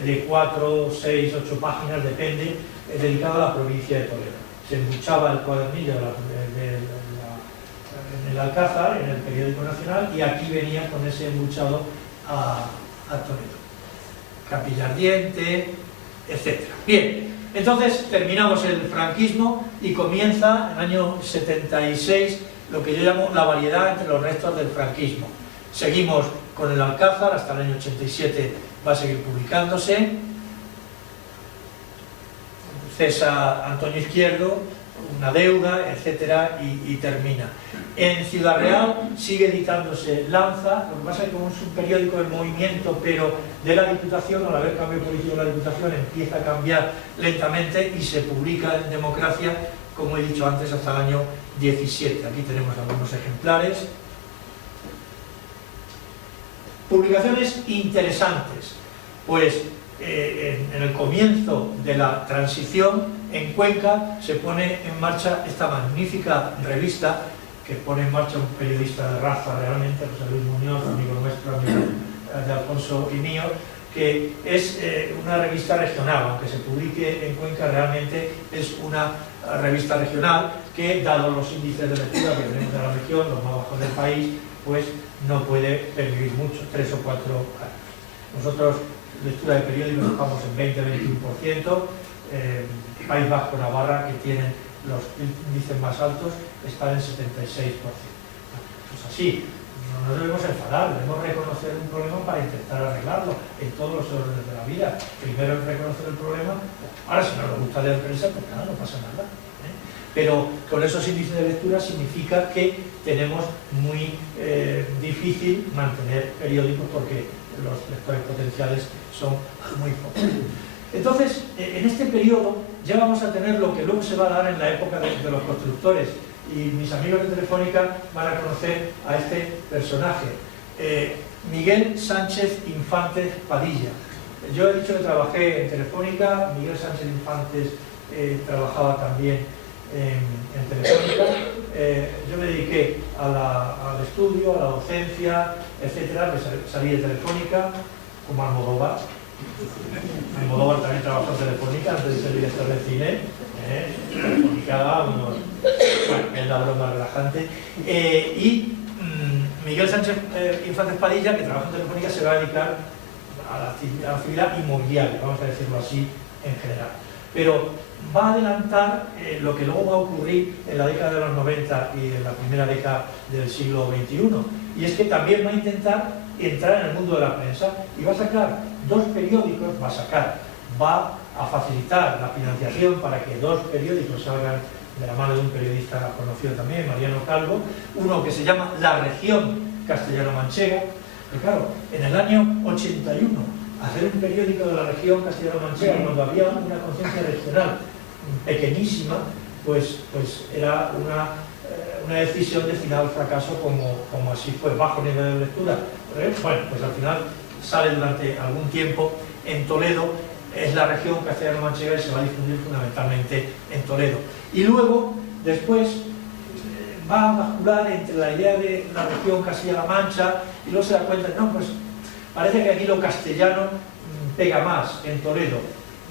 de 4, 6, 8 páginas, depende, dedicado a la provincia de Toledo. Se embuchaba el cuadernillo en el Alcázar, en el periódico nacional, y aquí venía con ese embuchado a Toledo. Capilla Ardiente, etc. Bien, entonces terminamos el franquismo y comienza en el año 76 lo que yo llamo la variedad entre los restos del franquismo. Seguimos con el Alcázar, hasta el año 87 va a seguir publicándose. Cesa Antonio Izquierdo, una deuda, etcétera, y termina. En Ciudad Real sigue editándose Lanza, lo que pasa es que como es un periódico del movimiento, pero de la Diputación, al haber cambio político de la Diputación, empieza a cambiar lentamente y se publica en Democracia, como he dicho antes, hasta el año 17. Aquí tenemos algunos ejemplares. Publicaciones interesantes, pues en el comienzo de la transición en Cuenca se pone en marcha esta magnífica revista que pone en marcha un periodista de raza realmente, José Luis Muñoz, amigo nuestro, amigo de Alfonso y mío, que es una revista regional, aunque se publique en Cuenca, realmente es una revista regional que, dado los índices de lectura que tenemos de la región, los más bajos del país, pues no puede pervivir mucho, 3 o 4 años. Nosotros, lectura de periódicos, estamos en 20-21%, País Vasco, Navarra, que tienen los índices más altos, están en 76%. Pues así, no nos debemos enfadar, debemos reconocer un problema para intentar arreglarlo en todos los órdenes de la vida. Primero reconocer el problema, ahora si no nos gusta leer prensa, pues nada, no pasa nada. Pero con esos índices de lectura significa que tenemos muy difícil mantener periódicos porque los lectores potenciales son muy pocos. Entonces, en este periodo ya vamos a tener lo que luego se va a dar en la época de los constructores, y mis amigos de Telefónica van a conocer a este personaje, Miguel Sánchez Infantes Padilla. Yo he dicho que trabajé en Telefónica, Miguel Sánchez Infantes trabajaba también en Telefónica. Yo me dediqué al estudio, a la docencia, etcétera. Salí de Telefónica como Almodóvar. Almodóvar también trabajó en Telefónica antes de ser director de cine. Telefónica, bueno, es la broma relajante. Y Miguel Sánchez Infantes Padilla, que trabaja en Telefónica, se va a dedicar a la actividad inmobiliaria, vamos a decirlo así en general. Pero va a adelantar lo que luego va a ocurrir en la década de los 90 y en la primera década del siglo XXI. Y es que también va a intentar entrar en el mundo de la prensa y va a sacar 2 periódicos, va a facilitar la financiación para que 2 periódicos salgan de la mano de un periodista conocido también, Mariano Calvo, uno que se llama La Región Castellano-Manchega. Pero claro, en el año 81, hacer un periódico de la región castellano-manchega cuando había una conciencia regional pequeñísima, pues era una decisión destinada al fracaso, como así fue, bajo nivel de lectura. Bueno, pues al final sale durante algún tiempo en Toledo, es La Región Castellano-Manchega y se va a difundir fundamentalmente en Toledo. Y luego, después, va a bascular entre la idea de la región Castilla-La Mancha y luego se da cuenta, no, pues parece que aquí lo castellano pega más en Toledo,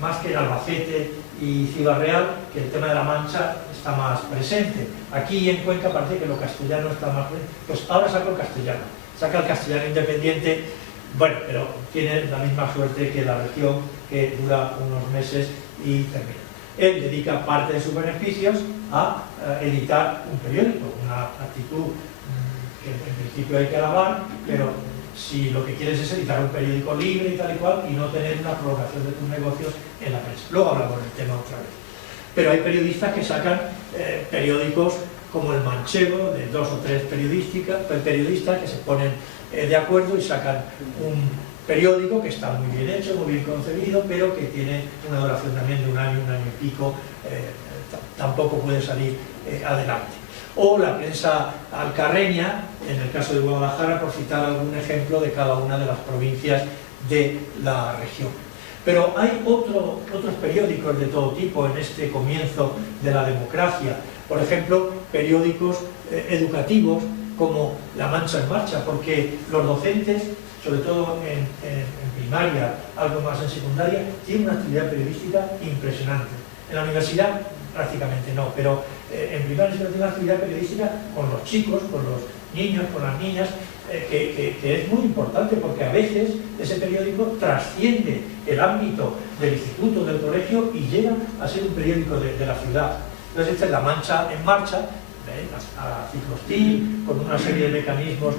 más que en Albacete y Ciudad Real, que el tema de la Mancha está más presente. Aquí en Cuenca parece que lo castellano está más presente. Pues ahora saca el castellano. Saca el castellano independiente, bueno, pero tiene la misma suerte que la región, que dura unos meses y termina. él dedica parte de sus beneficios a editar un periódico, una actitud que en principio hay que alabar, pero si lo que quieres es editar un periódico libre y tal y cual, y no tener una prolongación de tus negocios en la prensa. Luego hablamos del tema otra vez. Pero hay periodistas que sacan periódicos como El Manchego, de 2 o 3 periodistas que se ponen de acuerdo y sacan un periódico que está muy bien hecho, muy bien concebido, pero que tiene una duración también de un año y pico, tampoco puede salir adelante. O la prensa alcarreña, en el caso de Guadalajara, por citar algún ejemplo de cada una de las provincias de la región. Pero hay otros periódicos de todo tipo en este comienzo de la democracia. Por ejemplo, periódicos educativos como La Mancha en Marcha, porque los docentes, sobre todo en primaria, algo más en secundaria, tienen una actividad periodística impresionante. En la universidad prácticamente no, pero en primaria se tiene una actividad periodística con los chicos, con los niños, con las niñas, que es muy importante, porque a veces ese periódico trasciende el ámbito del instituto, del colegio, y llega a ser un periódico de la ciudad. Entonces esta es La Mancha en Marcha, a ciclostil, con una serie de mecanismos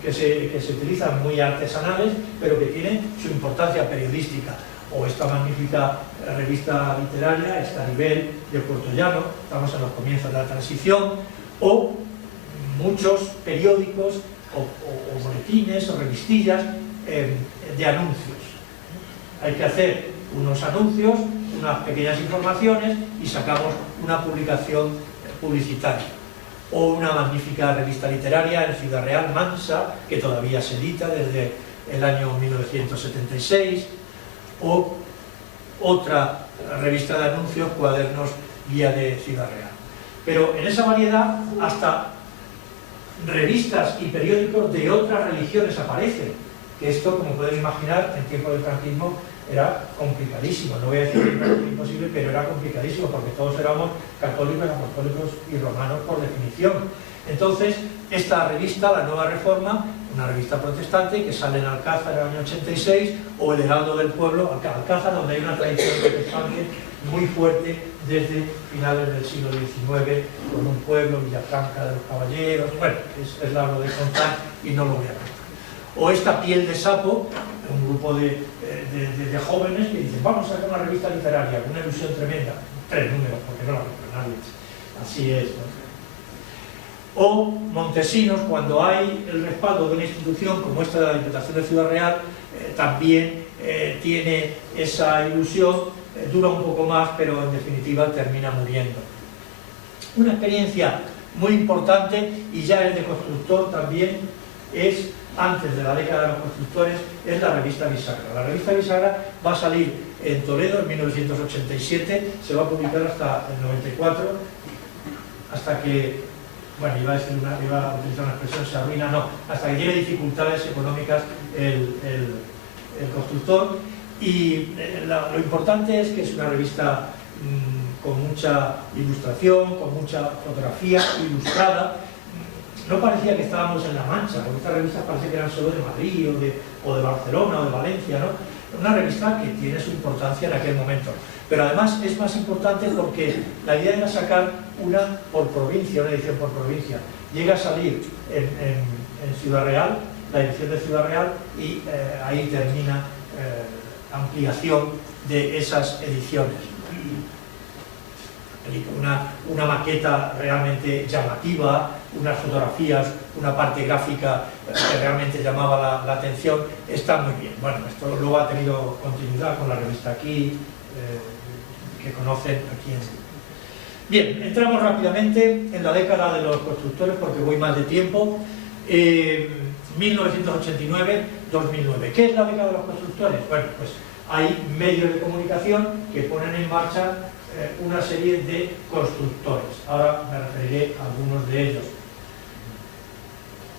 que se utilizan muy artesanales, pero que tienen su importancia periodística. O esta magnífica revista literaria, Estaribel, de Puerto Llano, estamos en los comienzos de la transición, o muchos periódicos o boletines o revistillas de anuncios. Hay que hacer unos anuncios, unas pequeñas informaciones y sacamos una publicación publicitaria. O una magnífica revista literaria en Ciudad Real, Mansa, que todavía se edita desde el año 1976, o otra revista de anuncios, Cuadernos Guía de Ciudad Real. Pero en esa variedad hasta revistas y periódicos de otras religiones aparecen, que esto, como pueden imaginar, en tiempos del franquismo era complicadísimo. No voy a decir que era imposible, pero era complicadísimo, porque todos éramos católicos, apostólicos y romanos por definición. Entonces, esta revista, La Nueva Reforma, una revista protestante que sale en Alcázar en el año 86, o El Heraldo del Pueblo, Alcázar, donde hay una tradición protestante muy fuerte desde finales del siglo XIX, con un pueblo, Villafranca de los Caballeros. Bueno, es largo de contar y no lo voy a contar. O esta Piel de Sapo, un grupo de jóvenes que dicen, vamos a hacer una revista literaria, una ilusión tremenda, 3 números, porque no la compra nadie, así es, ¿no? O Montesinos, cuando hay el respaldo de una institución como esta de la Diputación de Ciudad Real, también tiene esa ilusión, dura un poco más, pero en definitiva termina muriendo. Una experiencia muy importante, y ya es de constructor también, es, antes de la década de los constructores, es la revista Bisagra. La revista Bisagra va a salir en Toledo en 1987, se va a publicar hasta el 94, hasta que, bueno, iba a utilizar una expresión, se arruina, no, hasta que tiene dificultades económicas el constructor. Y lo importante es que es una revista con mucha ilustración, con mucha fotografía ilustrada. No parecía que estábamos en La Mancha, porque estas revistas parecía que eran solo de Madrid o de Barcelona o de Valencia, ¿no? Una revista que tiene su importancia en aquel momento. Pero además es más importante porque la idea era sacar una por provincia, una edición por provincia. Llega a salir en Ciudad Real, la edición de Ciudad Real, y ahí termina ampliación de esas ediciones. Una maqueta realmente llamativa, unas fotografías, una parte gráfica que realmente llamaba la atención, está muy bien. Bueno, esto luego ha tenido continuidad con la revista Aquí, que conocen aquí en... Bien, entramos rápidamente en la década de los constructores, porque voy más de tiempo. 1989-2009. ¿Qué es la década de los constructores? Bueno, pues hay medios de comunicación que ponen en marcha una serie de constructores. Ahora me referiré a algunos de ellos.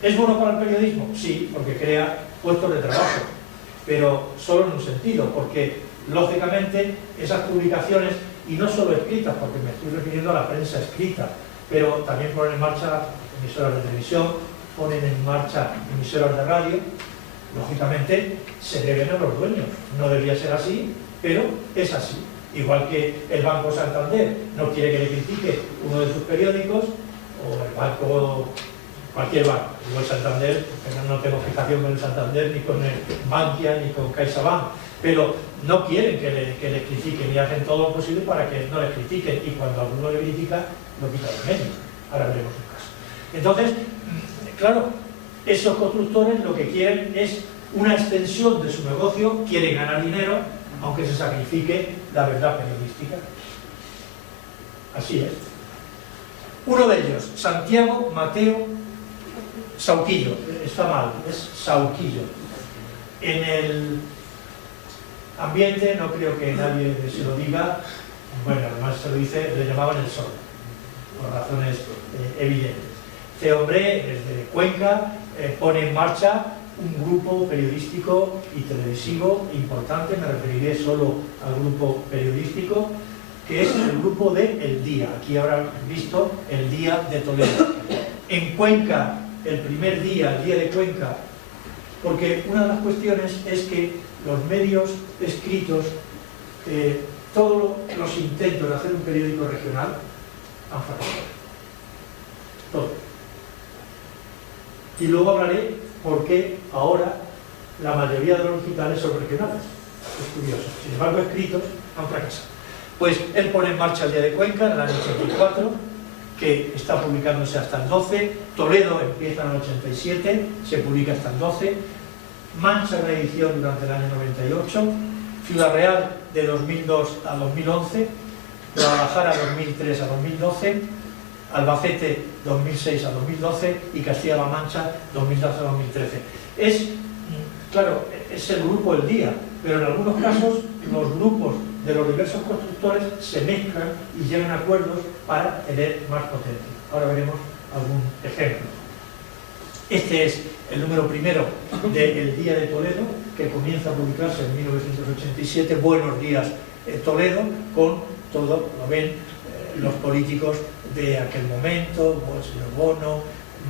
¿Es bueno para el periodismo? Sí, porque crea puestos de trabajo, pero solo en un sentido, porque lógicamente esas publicaciones, y no solo escritas, porque me estoy refiriendo a la prensa escrita, pero también ponen en marcha emisoras de televisión, ponen en marcha emisoras de radio, lógicamente se deben a los dueños. No debería ser así, pero es así. igual que el Banco Santander no quiere que le critique uno de sus periódicos, o el banco, cualquier banco, o el Santander, porque no tengo fijación con el Santander, ni con el Bankia, ni con CaixaBank, pero no quieren que le critiquen y hacen todo lo posible para que no les critiquen, y cuando alguno le critica, lo quita del medio. Ahora veremos un caso. Entonces, claro, esos constructores lo que quieren es una extensión de su negocio, quieren ganar dinero, aunque se sacrifique la verdad periodística. Así es. Uno de ellos, Santiago Mateo Sauquillo, está mal, es Sauquillo. En el ambiente, no creo que nadie se lo diga, bueno, además se lo dice, le llamaban el sol, por razones evidentes. Este hombre es de Cuenca, pone en marcha un grupo periodístico y televisivo importante, me referiré solo al grupo periodístico, que es el grupo de El Día. Aquí habrán visto El Día de Toledo. En Cuenca, el primer día, el Día de Cuenca, porque una de las cuestiones es que los medios escritos, todos los intentos de hacer un periódico regional han fracasado. Todo. Y luego hablaré por qué ahora la mayoría de los digitales son regionales. Es curioso. Sin embargo, escritos han fracasado. Pues él pone en marcha el Día de Cuenca en el año 84, que está publicándose hasta el 12. Toledo empieza en el 87, se publica hasta el 12. Mancha una edición durante el año 98. Ciudad Real de 2002 a 2011. Guadalajara 2003 a 2012. Albacete 2006 a 2012 y Castilla-La Mancha 2012 a 2013. Claro, es el grupo El Día, pero en algunos casos los grupos de los diversos constructores se mezclan y llegan a acuerdos para tener más potencia. Ahora veremos algún ejemplo. Este es el número primero de El Día de Toledo, que comienza a publicarse en 1987, Buenos Días Toledo, con todo, lo ven, los políticos de aquel momento, el señor Bono,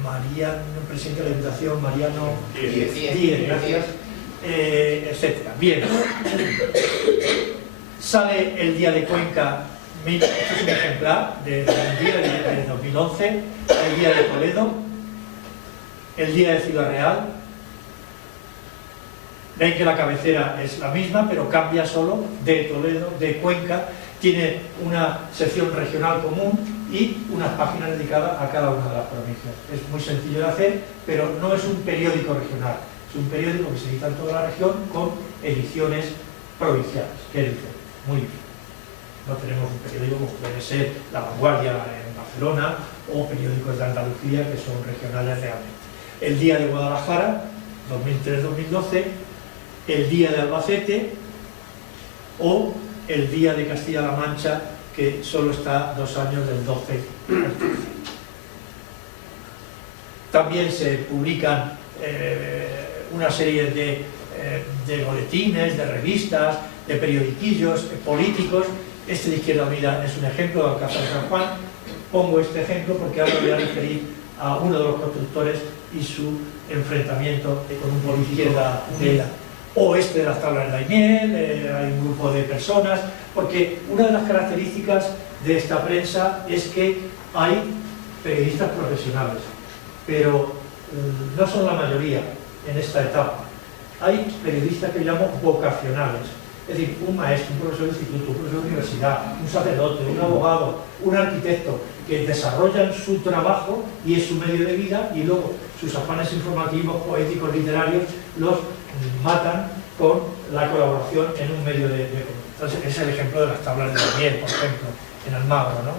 Mariano, presidente de la Diputación, Mariano Díez, gracias, etcétera. Bien. Sale El Día de Cuenca, este es un ejemplar del día de 2011, El Día de Toledo, El Día de Ciudad Real. Ven que la cabecera es la misma, pero cambia solo de Toledo, de Cuenca. Tiene una sección regional común y unas páginas dedicadas a cada una de las provincias. Es muy sencillo de hacer, pero no es un periódico regional. Es un periódico que se edita en toda la región con ediciones provinciales. ¿Qué dice? Muy bien. No tenemos un periódico como puede ser La Vanguardia en Barcelona o periódicos de Andalucía que son regionales realmente. El Día de Guadalajara, 2003-2012, El Día de Albacete o El Día de Castilla-La Mancha, que solo está 2 años, del 12 al 13. También se publican una serie de boletines, de revistas, de periodiquillos políticos. Este de Izquierda Unida es un ejemplo de Alcázar de San Juan. Pongo este ejemplo porque ahora voy a referir a uno de los constructores y su enfrentamiento con un político de Izquierda Unida. O de las tablas de Daimiel, hay un grupo de personas, porque una de las características de esta prensa es que hay periodistas profesionales, pero no son la mayoría en esta etapa. Hay periodistas que llamo vocacionales, es decir, un maestro, un profesor de instituto, un profesor de universidad, un sacerdote, un abogado, un arquitecto, que desarrollan su trabajo y es su medio de vida, y luego sus afanes informativos, poéticos, literarios, los matan con la colaboración en un medio de comunicación. Entonces, ese es el ejemplo de las tablas de Daniel, por ejemplo, en Almagro, ¿no?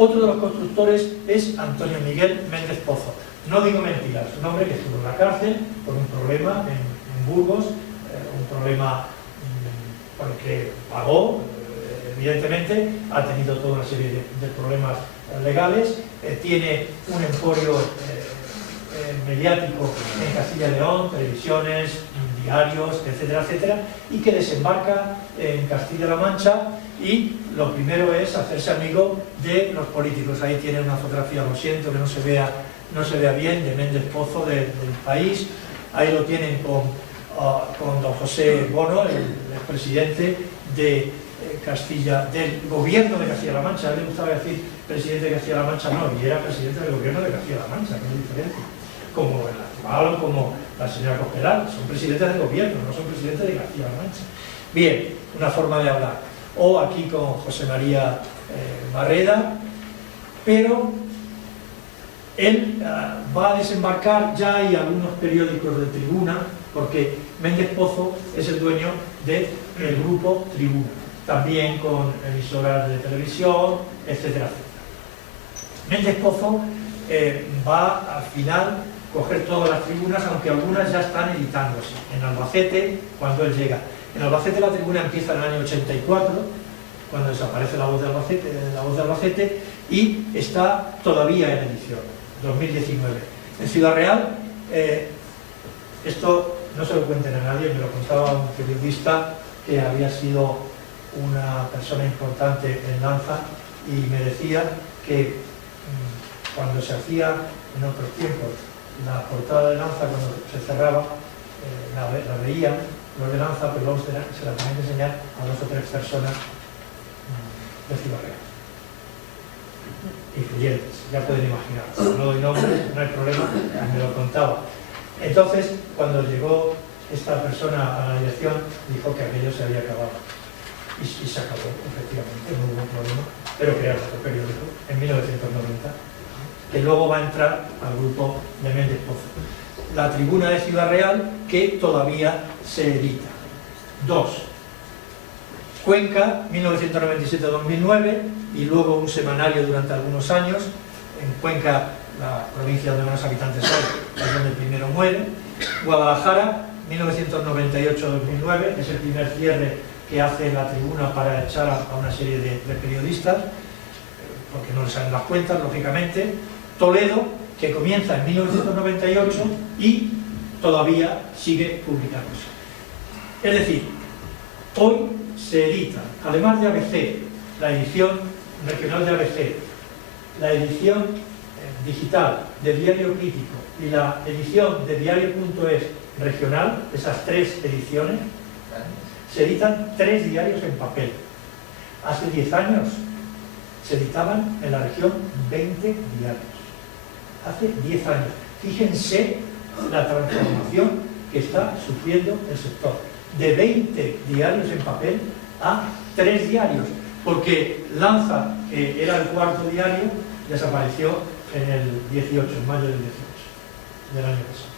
Otro de los constructores es Antonio Miguel Méndez Pozo. No digo mentiras, un hombre que estuvo en la cárcel por un problema en Burgos, un problema por el que pagó, evidentemente, ha tenido toda una serie de problemas legales, tiene un emporio mediático en Castilla y León, televisiones, diarios, etcétera, etcétera, y que desembarca en Castilla-La Mancha, y lo primero es hacerse amigo de los políticos. Ahí tiene una fotografía, lo siento que no se vea bien, de Méndez Pozo del País. Ahí lo tienen con don José Bono, el expresidente de Castilla, del gobierno de Castilla-La Mancha. A él le gustaba decir presidente de Castilla-La Mancha, no, y era presidente del gobierno de Castilla-La Mancha, que es diferente. Como el actual o como la señora Cospedal, son presidentes del gobierno, no son presidentes de Castilla-La Mancha. Bien, una forma de hablar. O aquí con José María Barreda, pero él va a desembarcar. Ya hay algunos periódicos de Tribuna, porque Méndez Pozo es el dueño del grupo Tribuna, también con emisoras de televisión, etcétera, etcétera. Méndez Pozo va al final coger todas las tribunas, aunque algunas ya están editándose. En Albacete, cuando él llega. En Albacete la Tribuna empieza en el año 84, cuando desaparece la Voz de Albacete, y está todavía en edición, 2019. En Ciudad Real, esto no se lo cuenten a nadie, me lo contaba un periodista que había sido una persona importante en Lanza, y me decía que cuando se hacía en otros tiempos la portada de Lanza, cuando se cerraba, la veían los de Lanza, pero luego se la tenían que enseñar a 2 o 3 personas de Ciudad Real, influyentes, ya pueden imaginar. No doy nombres, no hay problema, me lo contaba. Entonces, cuando llegó esta persona a la dirección, dijo que aquello se había acabado. Y se acabó, efectivamente, no hubo problema, pero crearon otro periódico en 1990, que luego va a entrar al grupo de Méndez Pozo. La Tribuna de Ciudad Real, que todavía se edita. 2. Cuenca, 1997-2009, y luego un semanario durante algunos años. En Cuenca, la provincia donde más habitantes hay, es donde primero muere. Guadalajara, 1998-2009, es el primer cierre que hace la Tribuna para echar a una serie de periodistas, porque no les salen las cuentas, lógicamente. Toledo, que comienza en 1998 y todavía sigue publicándose. Es decir, hoy se edita, además de ABC, la edición regional de ABC, la edición digital de Diario Crítico y la edición de Diario.es regional, esas 3 ediciones, se editan 3 diarios en papel. Hace 10 años se editaban en la región 20 diarios. Hace 10 años. Fíjense la transformación que está sufriendo el sector. De 20 diarios en papel a 3 diarios. Porque Lanza, que era el 4.º diario, desapareció en el 18, en mayo del 18, del año pasado.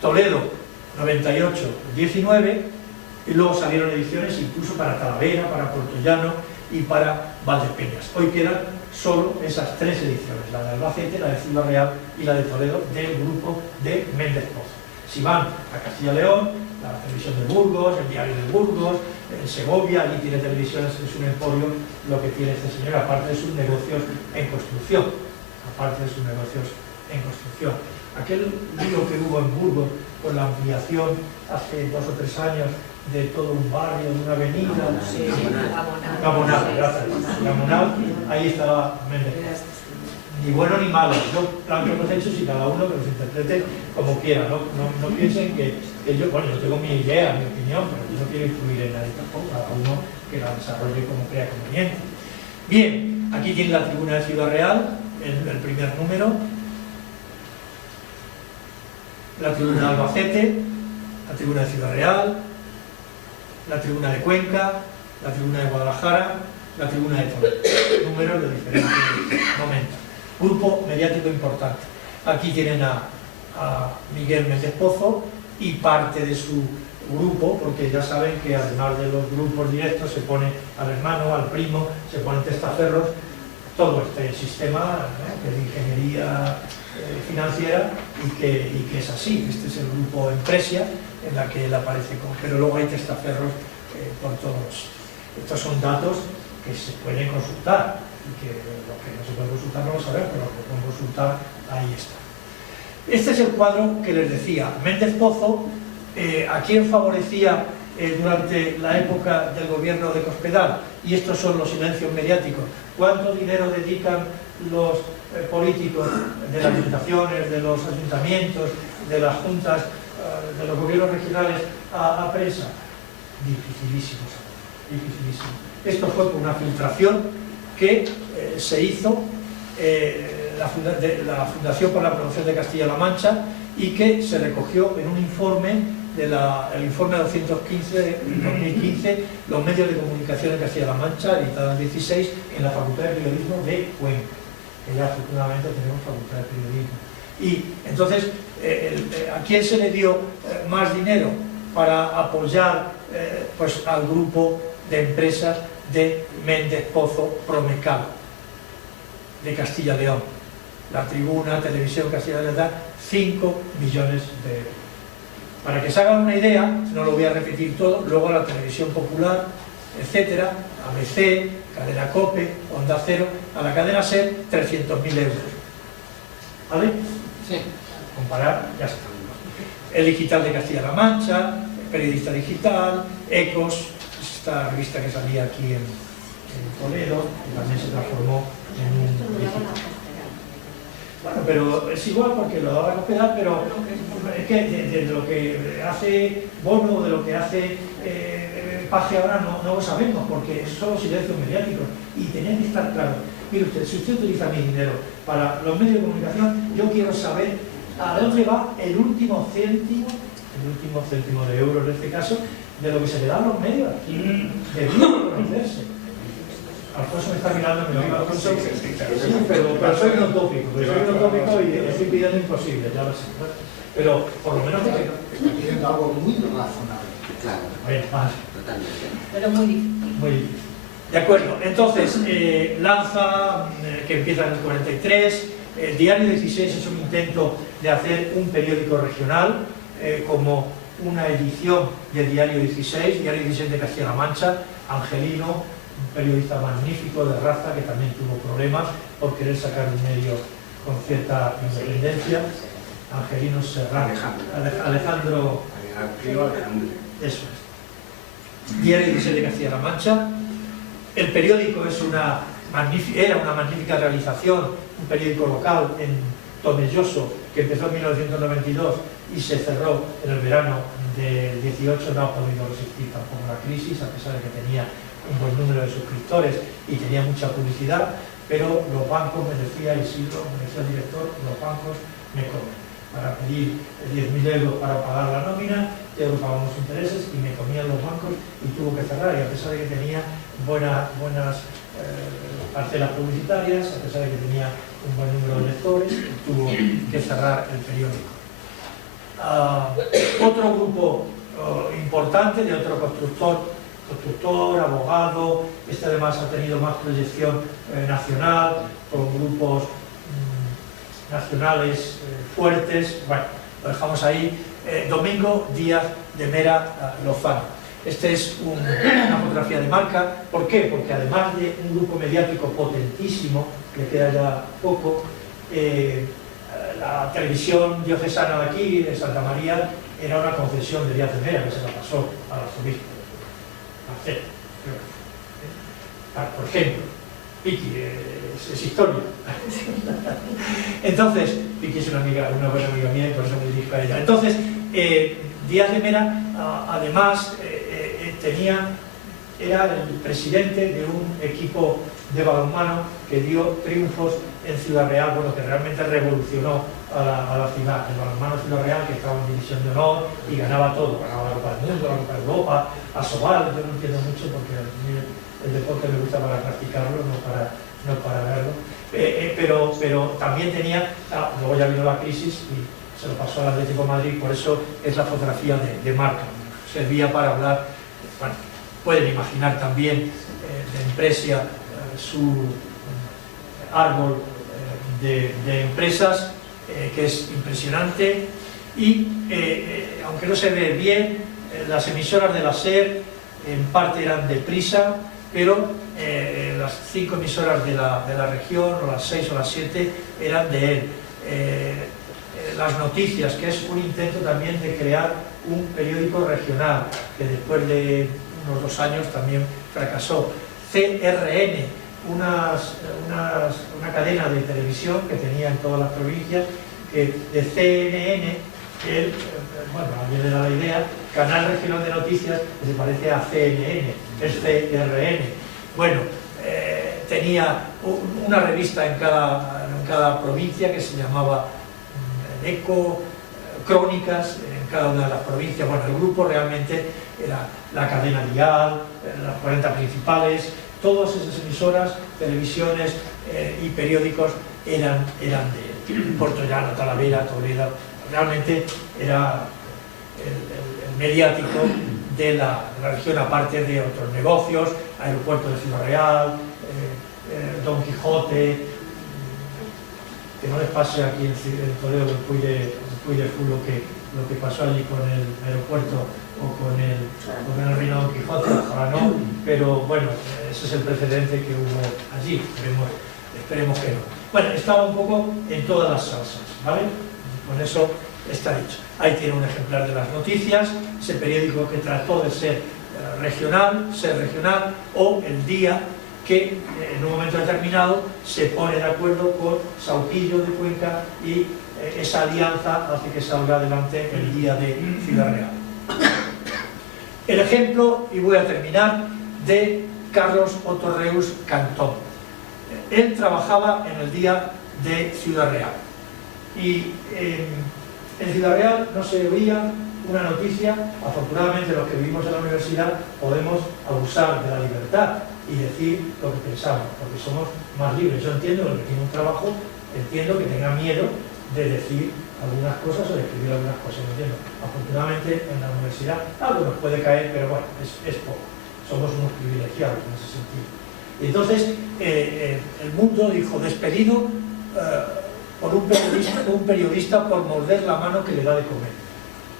Toledo, 98-19, y luego salieron ediciones incluso para Talavera, para Puertollano y para Valdepeñas. Hoy quedan solo esas 3 ediciones, la de Albacete, la de Ciudad Real y la de Toledo, del grupo de Méndez Pozo. Si van a Castilla y León, la televisión de Burgos, el diario de Burgos, en Segovia, allí tiene televisiones, es un emporio lo que tiene este señor, aparte de sus negocios en construcción. Aquel lío que hubo en Burgos con la ampliación hace 2 o 3 años de todo un barrio, de una avenida. Gamonal, gracias. Gamonal, ahí estaba Méndez. Ni bueno ni malo. Yo planteo los hechos y cada uno que los interprete como quiera. No piensen que yo, bueno, yo tengo mi idea, mi opinión, pero yo no quiero influir en nadie tampoco, cada uno que la desarrolle como crea conveniente. Bien, aquí tiene la Tribuna de Ciudad Real, el primer número. La Tribuna de Albacete, la Tribuna de Ciudad Real, la Tribuna de Cuenca, la Tribuna de Guadalajara, la Tribuna de Toledo. Números de diferentes momentos. Grupo mediático importante. Aquí tienen a Miguel Méndez Pozo y parte de su grupo, porque ya saben que además de los grupos directos se pone al hermano, al primo, se ponen testaferros, todo este sistema, ¿no?, que es de ingeniería financiera y que es así. Este es el grupo Empresia en la que él aparece pero luego hay testaferros por todos. Estos son datos que se pueden consultar y que lo que no se puede consultar no lo sabemos, pero lo que pueden consultar ahí está. Este es el cuadro que les decía. Méndez Pozo, ¿a quién favorecía durante la época del gobierno de Cospedal? Y estos son los silencios mediáticos. ¿Cuánto dinero dedican los políticos de las diputaciones, de los ayuntamientos, de las juntas, de los gobiernos regionales a prensa? Dificilísimo saber. dificilísimo. Esto fue por una filtración que se hizo la Fundación para la Promoción de Castilla-La Mancha y que se recogió en un informe, el informe 215 de 2015, los medios de comunicación en Castilla-La Mancha, editado en 16, en la Facultad de Periodismo de Cuenca, que ya afortunadamente tenemos Facultad de Periodismo. Y entonces, ¿a quién se le dio más dinero para apoyar pues, al grupo de empresas de Méndez Pozo Promecal, de Castilla y León? La Tribuna, Televisión Castilla y León, da 5 millones de euros. Para que se hagan una idea, no lo voy a repetir todo, luego la Televisión Popular, etcétera, ABC, Cadena COPE, Onda Cero, a la cadena SER, 300.000 euros. ¿Vale? Sí. Comparar, ya está. El Digital de Castilla-La Mancha, Periodista Digital, Ecos, esta revista que salía aquí en Toledo, que también se transformó en un digital. Bueno, pero es igual porque lo daba a copiar, pero es que de lo que hace Bono o de lo que hace Paje ahora no lo sabemos, porque son silencios mediáticos y tenía que estar claro. Mire usted, si usted utiliza mi dinero para los medios de comunicación, yo quiero saber a dónde va el último céntimo de euro en este caso, de lo que se le da a los medios. Debería conocerse. Alfonso me está mirando, me digo, Alfonso, sí, pero soy un utópico y estoy pidiendo imposible, ya lo sé. Pero por lo menos está pidiendo algo muy razonable. Claro. Bien, vale. Totalmente. Pero muy difícil. Muy difícil. De acuerdo, entonces Lanza, que empieza en el 43, el Diario 16 es un intento de hacer un periódico regional, como una edición del Diario 16, Diario 16 de Castilla-La Mancha, Angelino, un periodista magnífico de raza que también tuvo problemas por querer sacar un medio con cierta independencia. Angelino Serrano, Alejandro, eso es. Diario 16 de Castilla-La Mancha. El periódico era una magnífica realización, un periódico local en Tomelloso que empezó en 1992 y se cerró en el verano del 18, no ha podido resistir tampoco la crisis, a pesar de que tenía un buen número de suscriptores y tenía mucha publicidad, pero los bancos, me decía Isidro, me decía el director, los bancos me cobran. Para pedir 10.000 euros para pagar la nómina, yo pagamos intereses y me comían los bancos y tuvo que cerrar, y a pesar de que tenía buenas parcelas publicitarias, a pesar de que tenía un buen número de lectores, tuvo que cerrar el periódico. Otro grupo importante de otro constructor, abogado, este además ha tenido más proyección nacional, con grupos nacionales fuertes. Bueno, lo dejamos ahí. Domingo Díaz de Mera Lozano. Este es una fotografía de marca. ¿Por qué? Porque además de un grupo mediático potentísimo, que queda ya poco, la televisión diocesana de aquí, de Santa María, era una concesión de Díaz de Mera, que se la pasó al arzobispo. Por ejemplo, Piqui, es historia. Entonces, Piqui es una buena amiga mía y por eso me dirijo a ella. Entonces, Díaz de Mera, además, era el presidente de un equipo de balonmano que dio triunfos en Ciudad Real, bueno, que realmente revolucionó a la ciudad. El balonmano Ciudad Real, que estaba en división de honor y ganaba todo, ganaba la Copa del Mundo, la Copa de Europa, a Sobal. Yo no entiendo mucho porque el deporte me gusta para practicarlo, no para verlo. Pero también tenía, luego ya vino la crisis y se lo pasó al Atlético de Madrid, por eso es la fotografía de marca. Servía para hablar, bueno, pueden imaginar también de Empresia su árbol de empresas, que es impresionante, y aunque no se ve bien, las emisoras de la SER en parte eran de Prisa, pero las 5 emisoras de la región, o las 6 o las 7, eran de él. Las Noticias, que es un intento también de crear un periódico regional, que después de unos 2 años también fracasó. CRN, una cadena de televisión que tenía en todas las provincias, que de CNN bueno, a mí me da la idea, Canal Regional de Noticias, que se parece a CNN, es CRN. Bueno, tenía una revista en cada provincia que se llamaba Eco, Crónicas, en cada una de las provincias. Bueno, el grupo realmente era la cadena dial, las 40 principales, todas esas emisoras, televisiones y periódicos eran de Puerto Llano, Talavera, Toledo. Realmente era el mediático de la región, aparte de otros negocios, aeropuerto de Ciudad Real, Don Quijote, que no les pase aquí en Toledo el Puy de Fu lo que pasó allí con el aeropuerto o con el reino Don Quijote, ojalá no, pero bueno, ese es el precedente que hubo allí, esperemos que no. Bueno, estaba un poco en todas las salsas, ¿vale? Con eso está dicho. Ahí tiene un ejemplar de las noticias, ese periódico que trató de ser regional, o el día que en un momento determinado se pone de acuerdo con Sauquillo de Cuenca y esa alianza hace que salga adelante el día de Ciudad Real. El ejemplo, y voy a terminar, de Carlos Otorreus Cantón. Él trabajaba en el día de Ciudad Real y en Ciudad Real no se oía una noticia. Afortunadamente los que vivimos en la universidad podemos abusar de la libertad y decir lo que pensamos, porque somos más libres. Yo entiendo que el que tiene un trabajo, entiendo que tenga miedo de decir algunas cosas o de escribir algunas cosas, ¿me entiendo? Afortunadamente en la universidad algo nos puede caer, pero bueno, es poco. Somos unos privilegiados en ese sentido. Y entonces el mundo dijo, despedido por un periodista por morder la mano que le da de comer.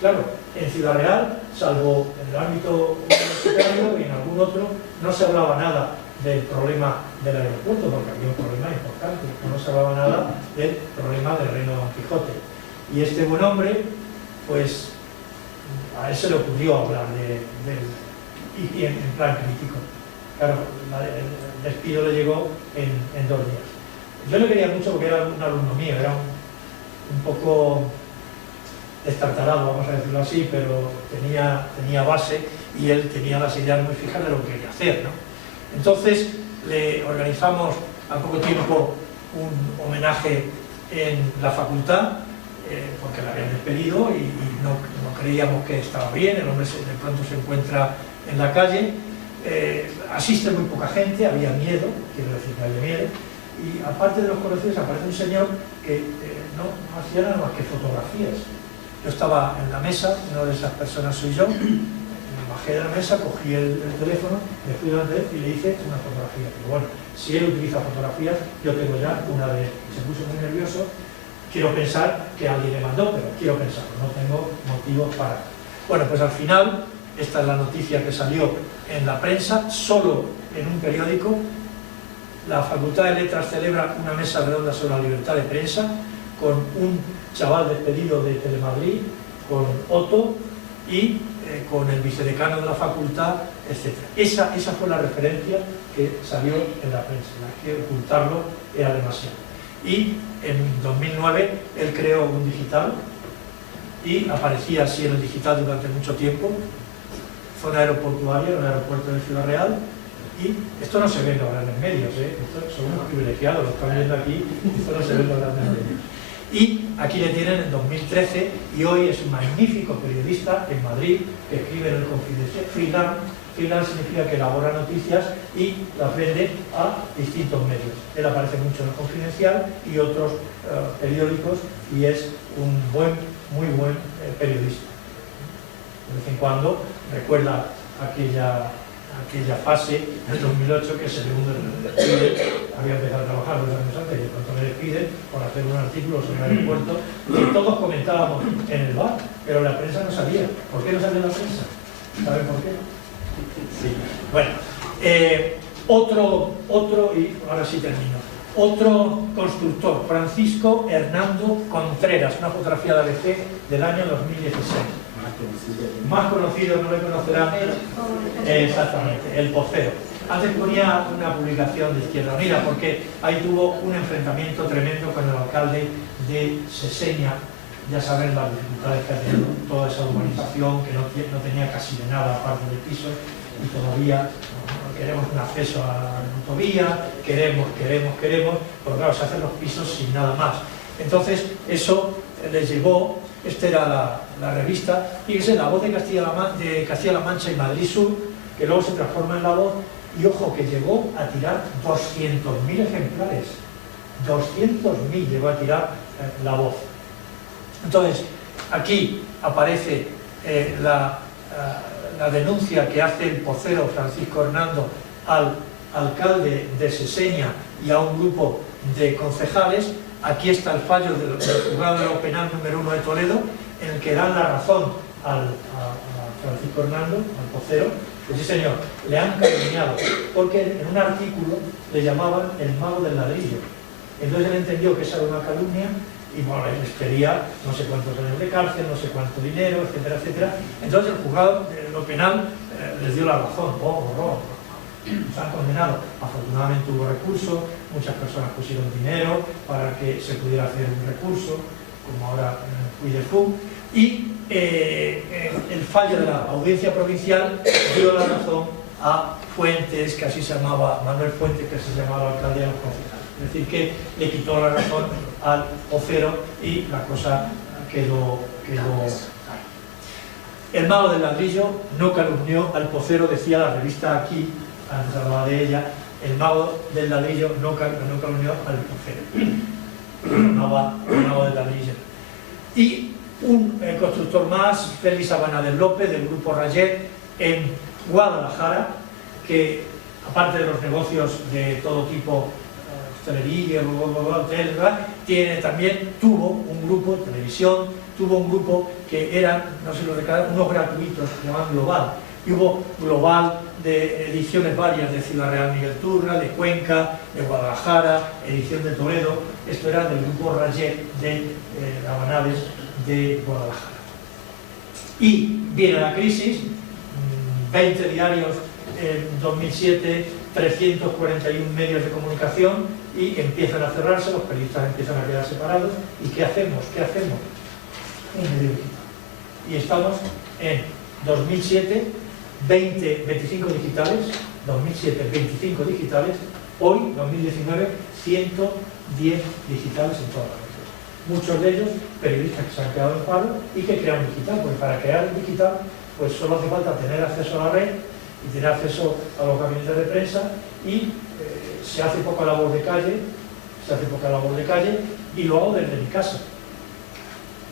Claro, en Ciudad Real, salvo en el ámbito universitario y en algún otro, no se hablaba nada del problema del aeropuerto, porque había un problema importante, no se hablaba nada del problema del reino Don Quijote. Y este buen hombre, pues, a él se le ocurrió hablar y en plan crítico. Claro, el despido le llegó en 2 días. Yo le quería mucho porque era un alumno mío, era un poco destartalado, vamos a decirlo así, pero tenía base y él tenía las ideas muy fijas de lo que quería hacer, ¿no? Entonces le organizamos a poco tiempo un homenaje en la facultad, porque la habían despedido y no creíamos que estaba bien. El hombre de pronto se encuentra en la calle, asiste muy poca gente, había miedo, quiero decir que había miedo, y aparte de los conocidos aparece un señor que no hacía nada más que fotografías. Yo estaba en la mesa, una de esas personas soy yo, me bajé de la mesa, cogí el teléfono, me fui delante de él y le hice una fotografía. Pero bueno, si él utiliza fotografías, yo tengo ya una de él. Se puso muy nervioso, quiero pensar que alguien le mandó, pero quiero pensarlo, no tengo motivos para... Bueno, pues al final, esta es la noticia que salió en la prensa, solo en un periódico. La Facultad de Letras celebra una mesa redonda sobre la libertad de prensa con un chaval despedido de Telemadrid, con Otto y con el vicedecano de la facultad, etc. Esa fue la referencia que salió en la prensa, la que ocultarlo era demasiado. Y en 2009 él creó un digital y aparecía así en el digital durante mucho tiempo, zona aeroportuaria, en el aeropuerto de Ciudad Real. Y esto no se ve en los grandes medios, esto son unos privilegiados, lo están viendo aquí, esto no se ve en los grandes medios. Y aquí le tienen en 2013 y hoy es un magnífico periodista en Madrid que escribe en el Confidencial, freelance significa que elabora noticias y las vende a distintos medios. Él aparece mucho en el Confidencial y otros periódicos y es un muy buen periodista. De vez en cuando recuerda aquella fase del 2008 que ese segundo había empezado a trabajar 2 años antes y de pronto me despiden por hacer un artículo sobre el aeropuerto que todos comentábamos en el bar, pero la prensa no sabía. ¿Por qué no sabía la prensa? ¿Saben por qué? Sí. Bueno, otro, y ahora sí termino, otro constructor, Francisco Hernando Contreras, una fotografía de ABC del año 2016. Más conocido, no le conocerán, exactamente, el Pocero. Antes ponía una publicación de Izquierda Unida porque ahí tuvo un enfrentamiento tremendo con el alcalde de Seseña, ya saben las dificultades que ha tenido toda esa urbanización, que no tenía casi de nada aparte de pisos, y todavía queremos un acceso a la autovía, queremos, pero claro, se hacen los pisos sin nada más. Entonces, eso les llevó, esta era la revista, fíjense, La Voz de Castilla-La Mancha y Madrid Sur, que luego se transforma en La Voz, y ojo, que llegó a tirar 200.000 ejemplares. 200.000 llegó a tirar La Voz. Entonces, aquí aparece la denuncia que hace el vocero Francisco Hernando al alcalde de Seseña y a un grupo de concejales. Aquí está el fallo del juzgado de lo penal número 1 de Toledo, en el que dan la razón a Francisco Hernando, al vocero, que sí señor, le han calumniado, porque en un artículo le llamaban el mago del ladrillo. Entonces él entendió que esa era una calumnia y bueno, les pedía no sé cuántos años de cárcel, no sé cuánto dinero, etcétera, etcétera. Entonces el juzgado de lo penal les dio la razón, se han condenado. Afortunadamente hubo recurso, muchas personas pusieron dinero para que se pudiera hacer un recurso, como ahora Puigdefú, y el fallo de la audiencia provincial dio la razón a Fuentes, que así se llamaba, Manuel Fuentes, que se llamaba alcalde de los concejales. Es decir, que le quitó la razón al vocero y la cosa quedó. El mago del ladrillo no calumnió al vocero, decía la revista Aquí, antes hablaba de ella, el mago del ladrillo no calumnió al vocero. El mago del ladrillo. Y un constructor más, Félix Abanader López, del grupo Rayet, en Guadalajara, que aparte de los negocios de todo tipo, hostelería, hotel, tuvo un grupo de televisión, tuvo un grupo que eran, no sé lo recuerdo, unos gratuitos, que llamaban Global, y hubo Global de ediciones varias de Ciudad Real Miguel Turra, de Cuenca, de Guadalajara, edición de Toledo. Esto era del grupo Rayet de Abanader de Guadalajara. Y viene la crisis, 20 diarios en 2007, 341 medios de comunicación, y empiezan a cerrarse, los periodistas empiezan a quedar separados. ¿Y qué hacemos? Un medio digital. Y estamos en 2007, 25 digitales, 2007, 25 digitales, hoy, 2019, 110 digitales en toda la región. Muchos de ellos periodistas que se han quedado en paro y que crean digital, porque para crear el digital pues solo hace falta tener acceso a la red y tener acceso a los gabinetes de prensa, y se hace poca labor de calle, y lo hago desde mi casa.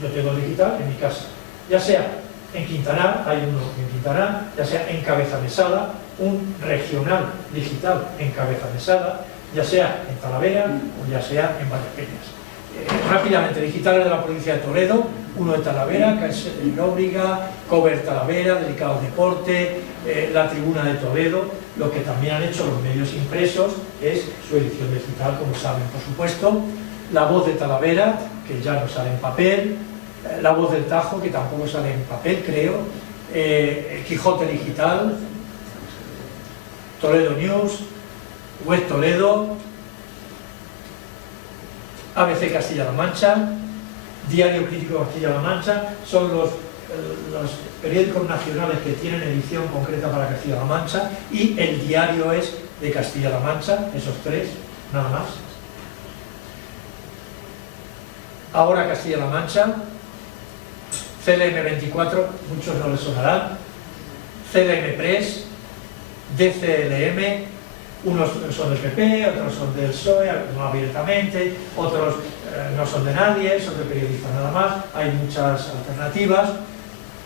Yo tengo digital en mi casa, ya sea en Quintanar, hay uno en Quintanar, ya sea en Cabeza Mesada, un regional digital en Cabeza Mesada, ya sea en Talavera o ya sea en Valdepeñas. Rápidamente, digitales de la provincia de Toledo, uno de Talavera, que es Nóbrega, Cover Talavera, Delicados Deporte, la Tribuna de Toledo. Lo que también han hecho los medios impresos es su edición digital, como saben, por supuesto. La Voz de Talavera, que ya no sale en papel. La Voz del Tajo, que tampoco sale en papel, creo. Quijote Digital, Toledo News, Web Toledo, ABC Castilla-La Mancha, Diario Crítico Castilla-La Mancha. Son los periódicos nacionales que tienen edición concreta para Castilla-La Mancha, y el diario es de Castilla-La Mancha, esos tres, nada más. Ahora Castilla-La Mancha, CLM24, muchos no les sonarán, CLM Press, DCLM, unos son del PP, otros son del PSOE, no abiertamente, otros no son de nadie, son de periodistas nada más. Hay muchas alternativas.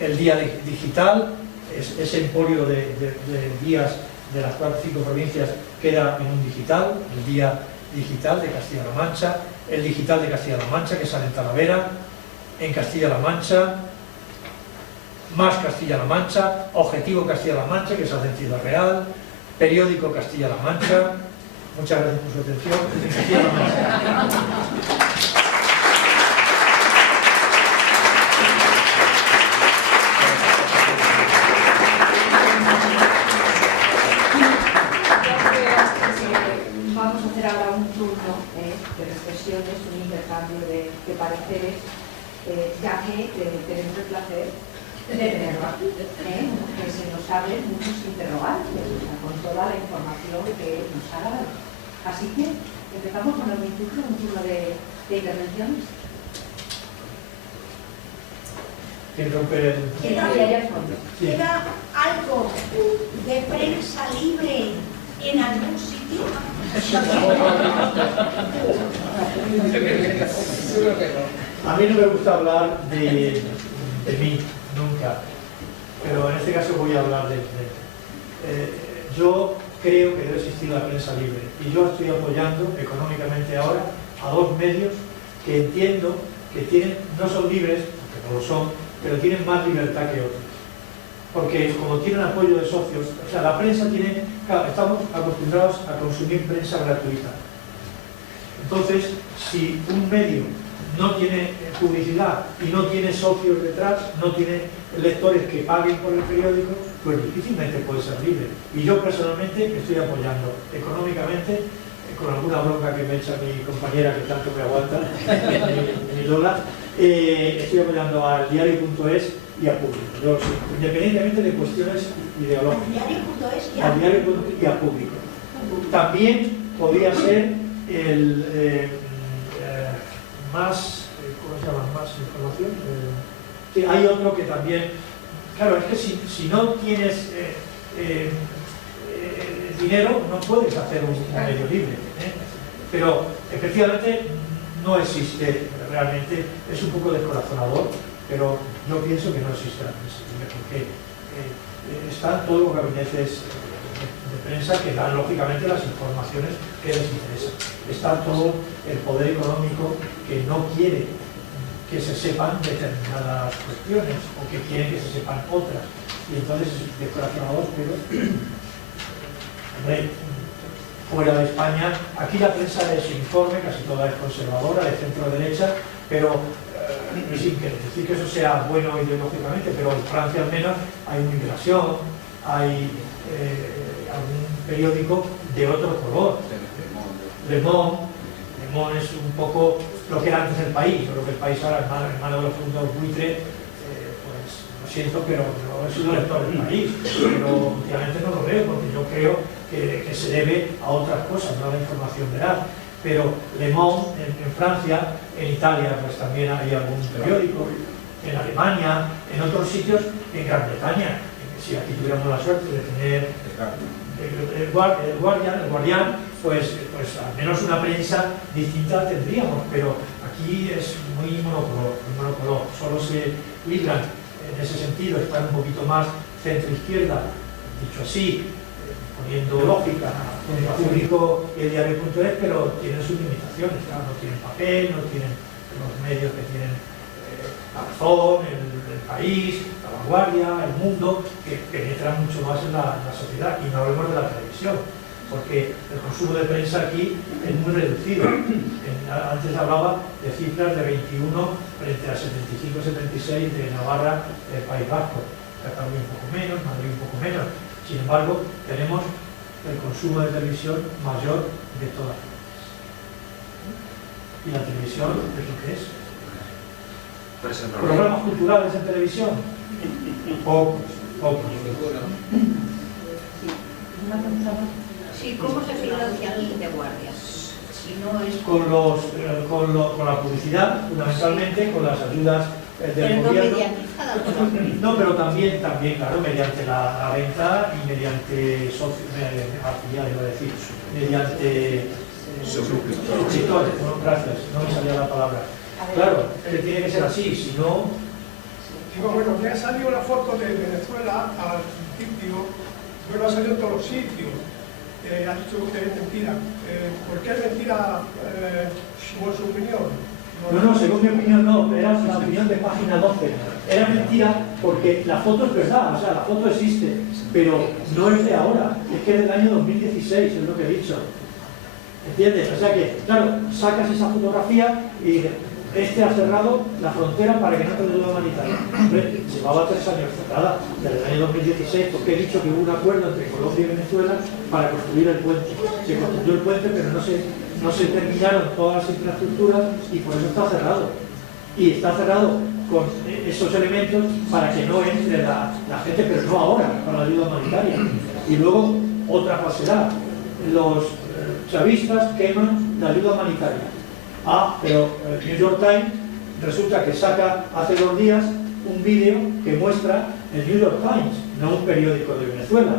El Día Digital, ese emporio de días de las 4 o 5 provincias queda en un digital, el Día Digital de Castilla-La Mancha, el Digital de Castilla-La Mancha, que sale en Talavera, en Castilla-La Mancha, Más Castilla-La Mancha, Objetivo Castilla-La Mancha, que sale en Ciudad Real, Periódico Castilla-La Mancha. Muchas gracias por su atención. Castilla-La Mancha. Vamos a hacer ahora un turno de reflexiones, un intercambio de pareceres, ya que tenemos el placer de tenerlo aquí, que se nos abren muchos interrogantes, o sea, con toda la información que nos ha dado. Así que empezamos con un turno de intervenciones. ¿Queda algo de prensa libre en algún sitio? A mí no me gusta hablar de mí, nunca, pero en este caso voy a hablar de yo creo que debe existir la prensa libre y yo estoy apoyando económicamente ahora a dos medios que entiendo que tienen, no son libres, porque no lo son, pero tienen más libertad que otros. Porque como tienen apoyo de socios, o sea, la prensa tiene, claro, estamos acostumbrados a consumir prensa gratuita. Entonces, si un medio no tiene publicidad y no tiene socios detrás, no tiene lectores que paguen por el periódico, pues difícilmente puede ser libre. Y yo personalmente estoy apoyando económicamente, con alguna bronca que me echa mi compañera que tanto me aguanta, mi Lola, estoy apoyando al diario.es y a Público. Yo, independientemente de cuestiones ideológicas. Al diario.es y a Público. También podría ser el más, ¿cómo se llama? Más información. Sí, hay otro que también, claro, es que si no tienes dinero no puedes hacer un medio libre, pero efectivamente no existe realmente, es un poco descorazonador, pero yo pienso que no existe la prensa libre porque están todos los gabinetes de prensa que dan lógicamente las informaciones que les interesan. Está todo el poder económico que no quiere que se sepan determinadas cuestiones o que quiere que se sepan otras. Y entonces es descorazonador, pero hombre, fuera de España, aquí la prensa es uniforme, casi toda es conservadora, de centro derecha, pero sin decir que eso sea bueno ideológicamente, pero en Francia al menos hay una Migración, hay algún periódico de otro color. Le Monde es un poco lo que era antes el País, o lo que el País ahora en mano de los fondos buitre, pues lo siento, pero no he sido lector del País, pero últimamente no lo veo, porque yo creo que se debe a otras cosas, no a la información veraz. Pero Le Monde en Francia, en Italia pues también hay algún periódico, en Alemania, en otros sitios, en Gran Bretaña. Si aquí tuviéramos la suerte de tener el Guardian, pues al menos una prensa distinta tendríamos, pero aquí es muy monocolor, solo se libran en ese sentido, están un poquito más centro-izquierda, dicho así, poniendo lógica, el Público y el diario.es, pero tienen sus limitaciones, claro, no tienen papel, no tienen los medios que tienen La Razón, el País, La Vanguardia, El Mundo, que penetran mucho más en la sociedad, y no hablemos de la televisión, porque el consumo de prensa aquí es muy reducido. Antes hablaba de cifras de 21 frente a 75-76 de Navarra, del País Vasco, Cataluña un poco menos, Madrid un poco menos. Sin embargo, tenemos el consumo de televisión mayor de todas las partes. Y la televisión es lo que es. ¿Programas culturales en televisión? Pocos. Sí, ¿cómo se financia el de guardias? Si no es... Con la publicidad, fundamentalmente, con las ayudas del gobierno. No, pero también, claro, mediante la venta y mediante mediante suscriptores. Gracias, no me salía la palabra. Claro, tiene que ser así, si no... Digo, bueno, me ha salido la foto de Venezuela al sitio, bueno, ha salido en todos los sitios. Ha dicho usted es mentira. ¿Por qué es mentira según su opinión? No, según mi opinión no, era la opinión de página 12. Era mentira porque la foto es verdad, o sea, la foto existe, pero no es de ahora, es que es del año 2016, es lo que he dicho. ¿Entiendes? O sea que, claro, sacas esa fotografía y ha cerrado la frontera para que no te lo devuelvan a Italia. Hombre, llevaba 3 años cerrada, desde el año 2016, porque he dicho que hubo un acuerdo entre Colombia y Venezuela para construir el puente. Se construyó el puente, pero no se terminaron todas las infraestructuras y por eso está cerrado. y está cerrado con esos elementos para que no entre la gente, pero no ahora, para la ayuda humanitaria. Y luego, otra falsedad, los chavistas queman la ayuda humanitaria. Pero el New York Times resulta que saca hace 2 días un vídeo que muestra el New York Times, no un periódico de Venezuela.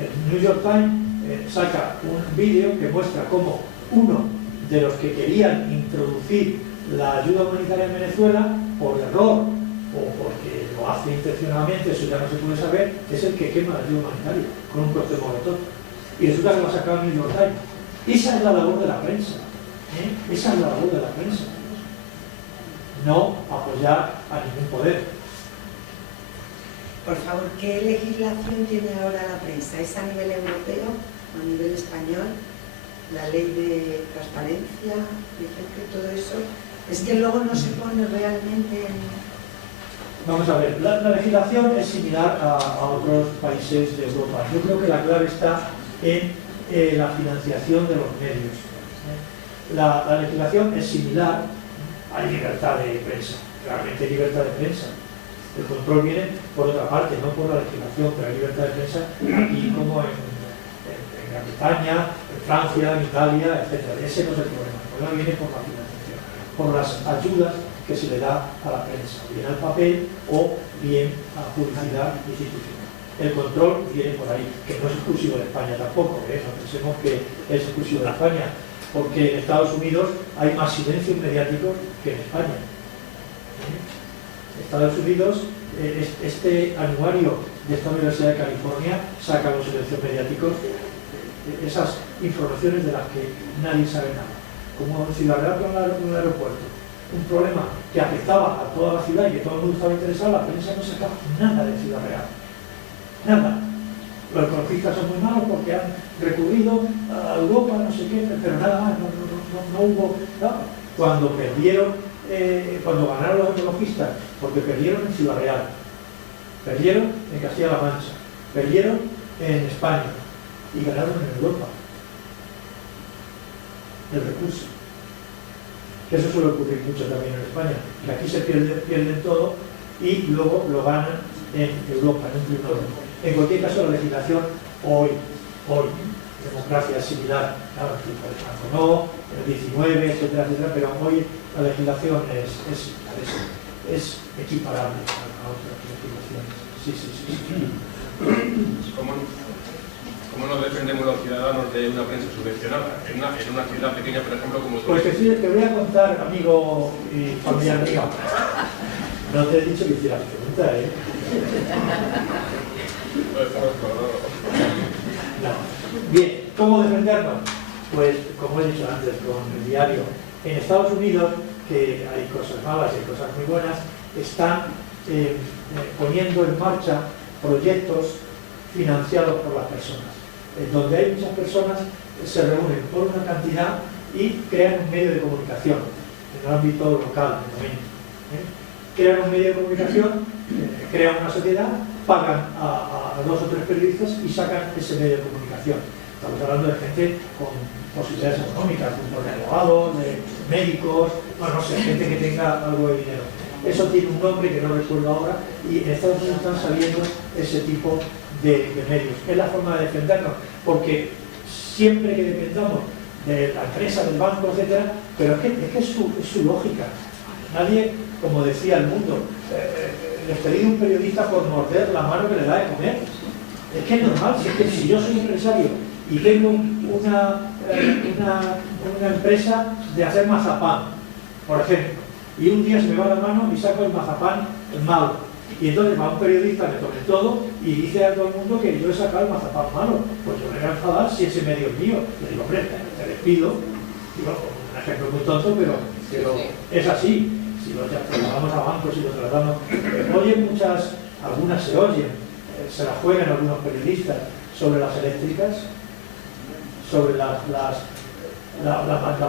El New York Times saca un vídeo que muestra cómo uno de los que querían introducir la ayuda humanitaria en Venezuela, por error o porque lo hace intencionadamente, eso ya no se puede saber, es el que quema la ayuda humanitaria con un cóctel molotov. Y resulta que lo ha sacado el New York Times. Esa es la labor de la prensa. Esa es la labor de la prensa. No apoyar a ningún poder. Por favor, ¿qué legislación tiene ahora la prensa? ¿Es a nivel europeo o a nivel español? La ley de transparencia, por ejemplo, todo eso. Es que luego no se pone realmente en... Vamos a ver, la legislación es similar a otros países de Europa. Yo creo que la clave está en la financiación de los medios. La legislación es similar. Hay libertad de prensa, claramente hay libertad de prensa. El control viene por otra parte, no por la legislación, pero hay libertad de prensa aquí como en Gran Bretaña, en Francia, en Italia, etc. Ese no es el problema. El problema viene por la financiación, por las ayudas que se le da a la prensa, bien al papel o bien a publicidad institucional. El control viene por ahí, que no es exclusivo de España tampoco, no pensemos que es exclusivo de España, porque en Estados Unidos hay más silencios mediáticos que en España. Estados Unidos, este anuario de esta Universidad de California saca los silencios mediáticos, esas informaciones de las que nadie sabe nada. Como en Ciudad Real con el aeropuerto, un problema que afectaba a toda la ciudad y que todo el mundo estaba interesado, la prensa no sacaba nada de Ciudad Real. Nada. Los ecologistas son muy malos porque han recurrido a Europa, no sé qué, pero nada más, no hubo... No. Cuando ganaron los ecologistas, porque perdieron en Ciudad Real, perdieron en Castilla-La Mancha, perdieron en España y ganaron en Europa el recurso. Eso suele ocurrir mucho también en España, que aquí se pierden todo y luego lo ganan en Europa, en un tribunal. En cualquier caso, la legislación hoy, democracia es similar, claro, el Franco no, el 19, etcétera, pero hoy la legislación es equiparable a otras legislaciones. Sí. ¿Cómo nos defendemos los ciudadanos de una prensa subvencionada? En una ciudad pequeña, por ejemplo, como... Pues te voy a contar, amigo y familiar mío. No te he dicho que hicieras pregunta, ¿eh? No. Bien, ¿cómo defendernos? Pues, como he dicho antes, con el diario. En Estados Unidos, que hay cosas malas y hay cosas muy buenas, están poniendo en marcha proyectos financiados por las personas, donde hay muchas personas que se reúnen por una cantidad y crean un medio de comunicación en el ámbito local, de momento. Crean un medio de comunicación, crean una sociedad, pagan a 2 o 3 periodistas y sacan ese medio de comunicación. Estamos hablando de gente con posibilidades económicas, de abogados, de médicos, no sé, gente que tenga algo de dinero. Eso tiene un nombre que no recuerdo ahora y en Estados Unidos están saliendo ese tipo de medios. Es la forma de defendernos, porque siempre que dependamos de la empresa, del banco, etcétera, pero es que es su lógica. Nadie, como decía el mundo, despedido un periodista por morder la mano que le da de comer. Es que es normal, si yo soy empresario y tengo una empresa de hacer mazapán, por ejemplo, y un día se me va la mano y saco el mazapán malo, y entonces va un periodista, me tome todo y dice a todo el mundo que yo he sacado el mazapán malo, pues yo me voy a enfadar si ese medio es mío. Le digo, hombre, te despido. Digo, un ejemplo muy tonto, pero es así. Si lo trasladamos a bancos y lo trasladamos, oyen algunas se oyen, se la juegan algunos periodistas sobre las eléctricas, sobre las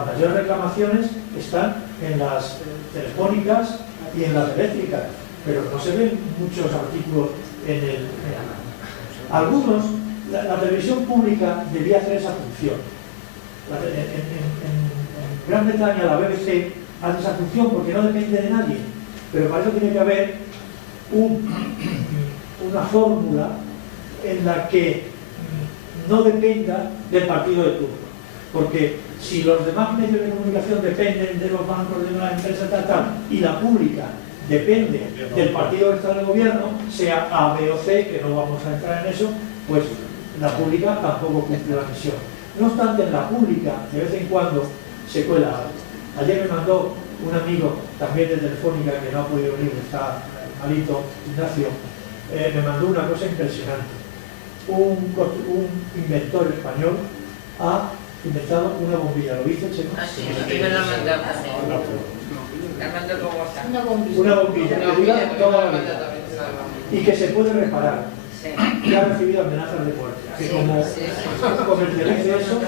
mayores reclamaciones están en las telefónicas y en las eléctricas, pero no se ven muchos artículos en algunos. La televisión pública debía hacer esa función. En Gran Bretaña la BBC hace esa función porque no depende de nadie, pero para eso tiene que haber una fórmula en la que no dependa del partido de turno, porque si los demás medios de comunicación dependen de los bancos, de una empresa tal, y la pública depende del partido que está en el gobierno, sea A, B o C, que no vamos a entrar en eso, pues la pública tampoco cumple la misión. No obstante, en la pública, de vez en cuando, se cuela algo. Ayer me mandó un amigo, también de Telefónica, que no ha podido venir, está malito, Ignacio, me mandó una cosa impresionante. Un inventor español ha inventado una bombilla. ¿Lo viste, Checo? Sí, me lo han mandado también. Una bombilla que dura toda la vida y que se puede reparar. Y ha recibido amenazas de muerte. Que como comercialice eso,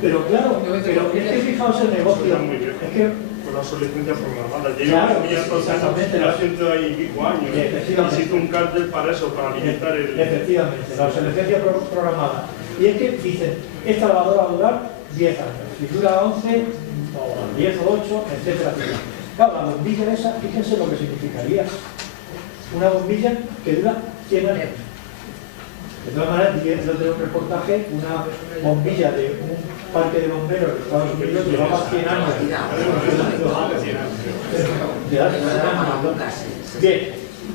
pero claro, pero es que fijaos el negocio. Es que con la obsolescencia programada. Claro, exactamente. La gente ahí 5 años. Necesita un cártel para eso, para alimentar el... Efectivamente, la obsolescencia programada. Y es que dicen, esta lavadora va a durar 10 años. Si dura 11, o 10 o 8, etcétera, etcétera. Claro, la bombilla esa, fíjense lo que significaría. Una bombilla que dura 100 años. De todas maneras, yo tengo un reportaje, una bombilla de un parque de bomberos de Estados Unidos llevaba 100 años. Bien,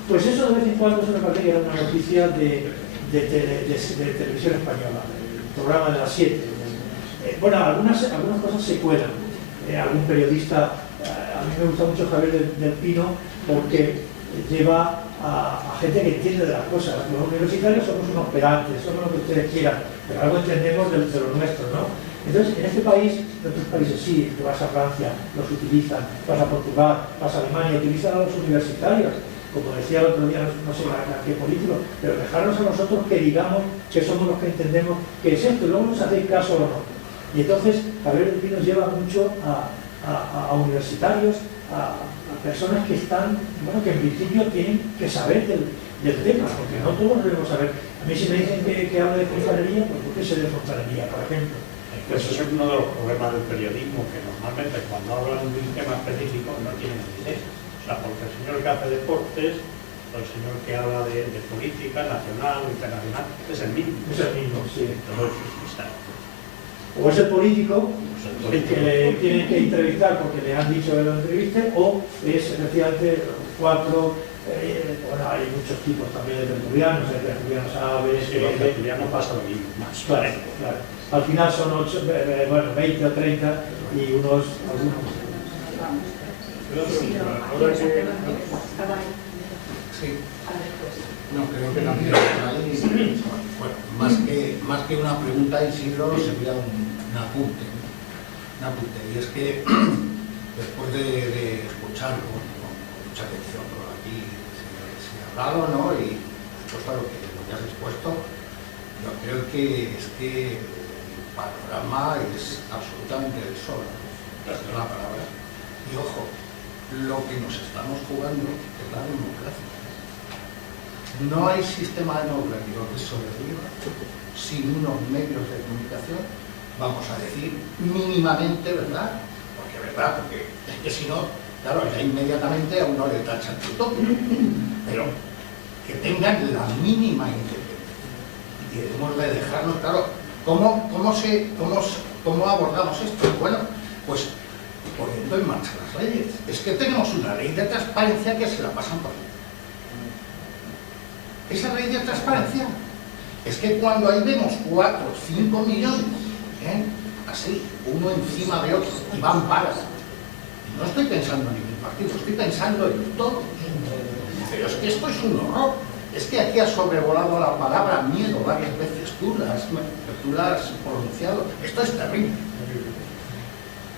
pues eso de vez en cuando se me parece que era una noticia de televisión española, el programa de las 7. Bueno, algunas cosas se cuelan. Algún periodista, a mí me gusta mucho Javier del Pino, porque lleva a gente que entiende de las cosas. Los universitarios somos unos pedantes, somos lo que ustedes quieran, pero algo entendemos de lo nuestro, ¿no? Entonces, en este país, en otros países sí, tú vas a Francia, los utilizan, vas a Portugal, vas a Alemania, utilizan a los universitarios, como decía el otro día, no sé a qué político, pero dejarnos a nosotros que digamos que somos los que entendemos qué es esto, y luego nos hacéis caso o no. Y entonces, Javier del Pino lleva mucho a universitarios, a personas que están, bueno, que en principio tienen que saber del tema, porque no todos debemos saber. A mí si me dicen que habla de fontanería, pues ¿por qué sé de fontanería, por ejemplo? Eso es uno de los problemas del periodismo, que normalmente cuando hablan de un tema específico no tienen idea. O sea, porque el señor que hace deportes, o el señor que habla de política nacional o internacional, es el mismo. Es el mismo, sí. Entonces, o es el político el que le tienen que entrevistar porque le han dicho que lo entreviste, o es efectivamente 4, bueno, hay muchos tipos también de tertulianos, hay tertulianos A, B, C, los tertulianos pasa lo mismo. claro. Al final son 8, bueno, 20 o 30 y algunos. Sí. No, creo que también bueno, más que una pregunta, Isidro, sería un apunte. Y es que después de escuchar con mucha atención por aquí se ha hablado, ¿no? Y respuesto a lo que has expuesto, yo creo que es que el panorama es absolutamente el sol, es la palabra. Y ojo, lo que nos estamos jugando es la democracia. No hay sistema democrático que sobreviva sin unos medios de comunicación, vamos a decir, mínimamente, ¿verdad? Porque es que si no, claro, ya inmediatamente a uno le tachan de todo, pero que tengan la mínima independencia. Y debemos de dejarnos, claro, ¿cómo abordamos esto? Bueno, pues poniendo en marcha las leyes. Es que tenemos una ley de transparencia que se la pasan por ahí. Esa ley de transparencia es que cuando ahí vemos 4 o 5 millones, así, uno encima de otro, y van pagas, no estoy pensando en ningún partido, estoy pensando en todos. Pero es que esto es un horror. Es que aquí ha sobrevolado la palabra miedo varias veces, tú la has pronunciado. Esto es terrible.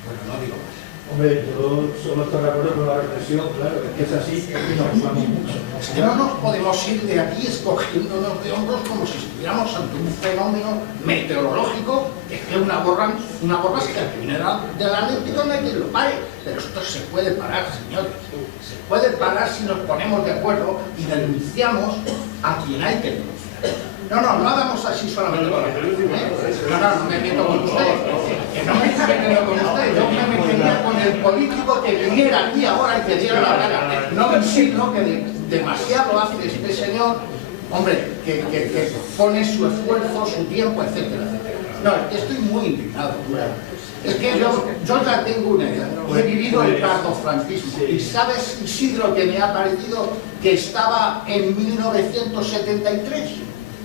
Bueno, no digo más. Hombre, yo solo estoy de acuerdo con la reflexión, claro, es que es así y nos jugamos mucho. Es que no nos podemos ir de aquí escogiéndonos de hombros como si estuviéramos ante un fenómeno meteorológico, que es que una borrasca que viene del Atlántico no hay quien lo pare. Pero esto se puede parar, señores. Se puede parar si nos ponemos de acuerdo y denunciamos a quien hay que denunciar. No hagamos así solamente con la televisión. No me meto con usted. Que no me estoy metiendo con usted. Yo me metería con el el político que viniera aquí ahora y que diera la gana. No Isidro, que demasiado hace este señor, hombre, que pone su esfuerzo, su tiempo, etcétera, etcétera. No, estoy muy indignado. Es que yo ya tengo una idea. He vivido el tardofranquismo. ¿Y sabes, Isidro, que me ha parecido que estaba en 1973?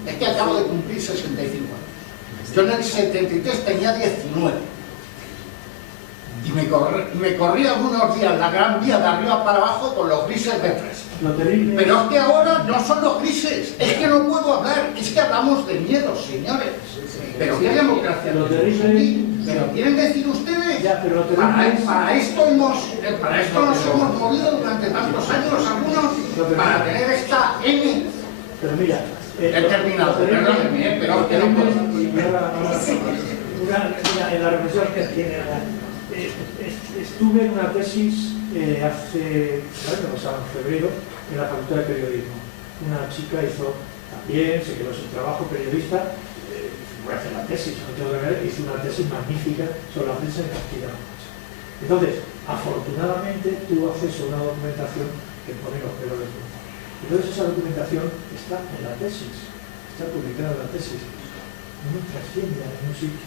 Es que acabo de cumplir 65 años. Yo en el 73 tenía 19. Y me corrí algunos días la Gran Vía de arriba para abajo con los grises de fresa. Pero es que ahora no son los grises. Es que no puedo hablar. Es que hablamos de miedo, señores. Pero qué democracia tenemos aquí. Pero quieren decir ustedes, para esto nos hemos movido durante tantos años algunos, para tener esta N. Pero mira, he terminado, perdónenme, pero que no puedo. En la reflexión que tiene, estuve en una tesis hace, el año pasado, en febrero, en la Facultad de Periodismo. Una chica hizo también, se quedó sin trabajo, periodista. Voy a hacer la tesis, no tengo que ver, hice una tesis magnífica sobre la prensa en Castilla-La Mancha. Entonces, afortunadamente, tuvo acceso a una documentación que pone los pelos de punta. Entonces, esa documentación está en la tesis, está publicada en la tesis. No trasciende a ningún sitio.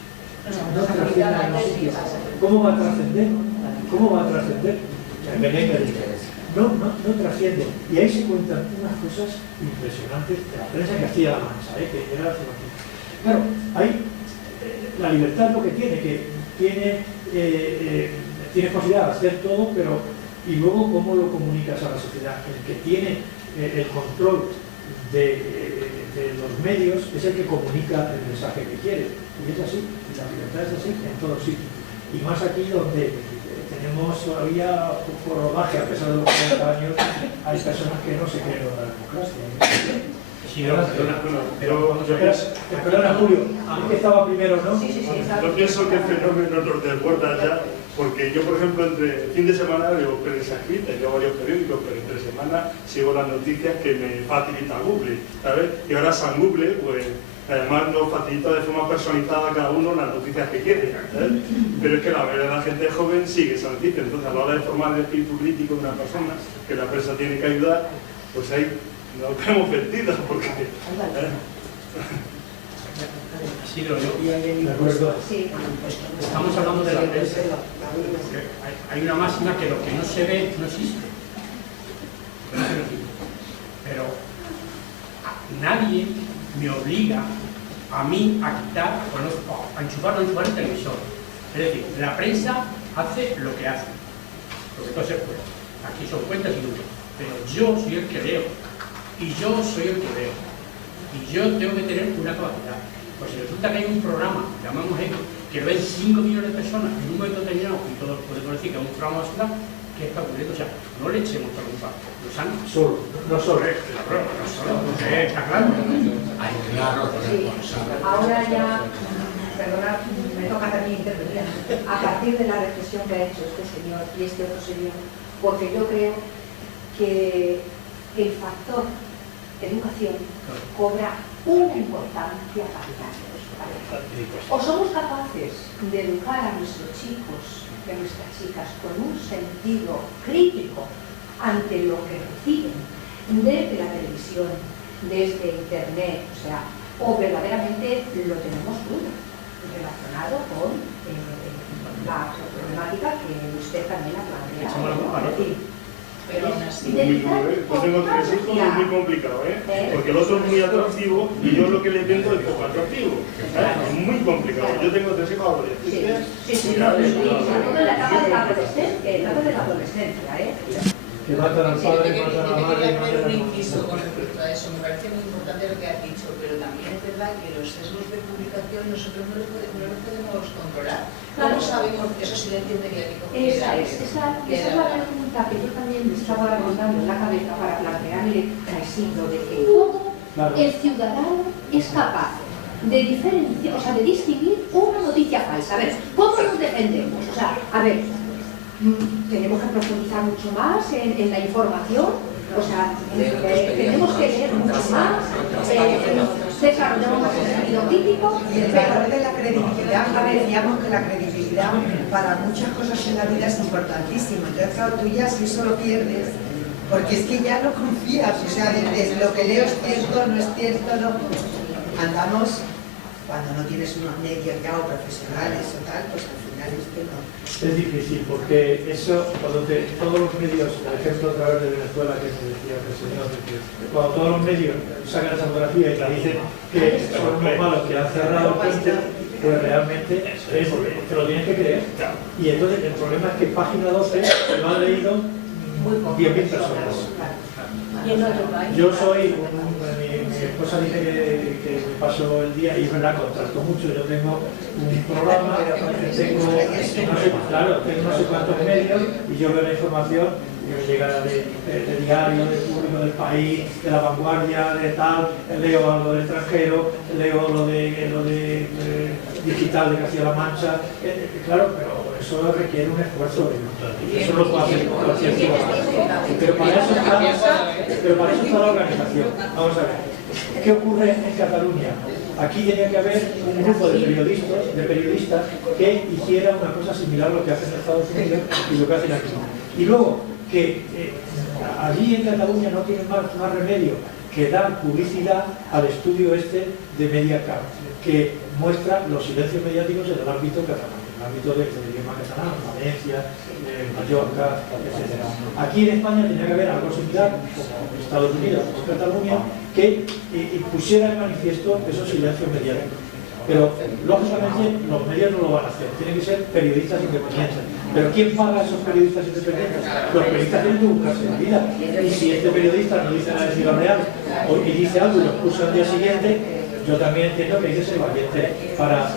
No trasciende a ningún sitio. ¿Cómo va a trascender? ¿Cómo va a trascender? No trasciende. Y ahí se cuentan unas cosas impresionantes de la prensa en Castilla-La Mancha, que llega a la ciudadanía. Claro, hay la libertad lo que tiene, tienes posibilidad de hacer todo, pero y luego cómo lo comunicas a la sociedad. El que tiene el control de los medios es el que comunica el mensaje que quiere. Y es así, la libertad es así en todos sitios. Y más aquí donde tenemos todavía un poco rodaje, a pesar de los 40 años, hay personas que no se creen en la democracia. Perdona, Julio, a mí que estaba primero, ¿no? Yo pienso que el fenómeno nos desborda ya, porque yo, por ejemplo, entre fin de semana leo prensa escrita y leo varios periódicos, pero entre semana sigo las noticias que me facilita Google, ¿sabes? Y ahora San Google, pues, además nos facilita de forma personalizada a cada uno las noticias que quiere, ¿sabes? Pero es que la mayoría de la gente joven sigue esa noticia, entonces a la hora de formar el espíritu crítico de una persona, que la prensa tiene que ayudar, pues ahí nos vemos vertidos, porque... Isidro, estamos hablando de la prensa, porque hay una máxima que lo que no se ve no existe. Pero nadie me obliga a mí a quitar, a enchufar el televisor. Es decir, la prensa hace lo que hace, porque todo se puede. Aquí son cuentas y números, pero yo soy el que leo. Y yo soy el que veo. Y yo tengo que tener una capacidad. Pues si resulta que hay un programa, llamamos esto, que lo ven 5 millones de personas en un momento determinado, y todos podemos decir que es un programa basura, ¿qué está ocurriendo? O sea, no le echemos la culpa. Los han... No solo. Está claro. Ay, claro. Sí. Ahora ya, perdona, me toca también intervenir. A partir de la reflexión que ha hecho este señor y este otro señor, porque yo creo que el factor educación cobra una importancia capital. O somos capaces de educar a nuestros chicos y a nuestras chicas con un sentido crítico ante lo que reciben desde la televisión, desde internet, o verdaderamente lo tenemos duro, relacionado con la problemática que usted también ha planteado. Pero yo tengo 3 hijos, es muy complicado, porque el otro es muy atractivo y yo lo que le vendo es poco atractivo. Es muy complicado. Yo tengo 3 hijos adolescentes. Sí, la etapa de la adolescencia, Que matan al padre, matan a la madre. Quería hacer un inciso con respecto a eso. Me parece muy importante lo que has dicho, pero también es verdad que los sesgos de publicación nosotros no los podemos controlar. ¿Cómo sabemos eso silencio mediático? Esa es la pregunta que yo también me estaba rondando en la cabeza para plantearle a Isidro, de que cómo el ciudadano es capaz de diferenciar, de distinguir una noticia falsa. A ver, ¿cómo nos defendemos? Tenemos que profundizar mucho más en la información, tenemos que leer mucho más, desarrollamos más el sentido crítico, pero de la credibilidad, decíamos que la credibilidad publicidad para muchas cosas en la vida es importantísimo. Entonces, claro, tú ya si eso lo pierdes, porque es que ya no confías, o sea, desde lo que leo es cierto, no es cierto, no. Andamos, cuando no tienes unos medios ya o profesionales o tal, pues al final es que no. Es difícil, porque eso, cuando todos los medios, por ejemplo, a través de Venezuela, que me decía el señor, cuando todos los medios sacan esa fotografía y te dicen que son unos malos que han cerrado el puente, pues realmente te lo tienes que creer. Y entonces el problema es que Página 12 lo han leído 10.000 personas. Yo soy, mi esposa dice que me paso el día, y es verdad, contrasto mucho. Yo tengo un programa, tengo no sé cuántos medios, y yo veo la información que me llega de diario, del Público, del País, de La Vanguardia, de tal, leo algo del extranjero, leo lo de digital de Castilla-La Mancha, claro, pero eso requiere un esfuerzo, eso lo puede hacer cualquier ciudadano. Pero para eso está la organización. Vamos a ver, ¿qué ocurre en Cataluña? Aquí tenía que haber un grupo de periodistas que hiciera una cosa similar a lo que hacen en Estados Unidos y lo que hacen aquí. Y luego, que allí en Cataluña no tienen más remedio que dar publicidad al estudio este de Mediacat, que muestra los silencios mediáticos en el ámbito catalán, en el ámbito del idioma catalán, Valencia, Mallorca, etc. Aquí en España tenía que haber algo similar, como en Estados Unidos o Cataluña, que pusiera en manifiesto esos silencios mediáticos. Pero, lógicamente, los medios no lo van a hacer, tienen que ser periodistas independientes. ¿Pero quién paga a esos periodistas independientes? Los periodistas tienen que buscarse la vida. Y si este periodista no dice nada de Ciudad Real y dice algo y lo expuso al día siguiente, yo también entiendo que hay que ser valiente para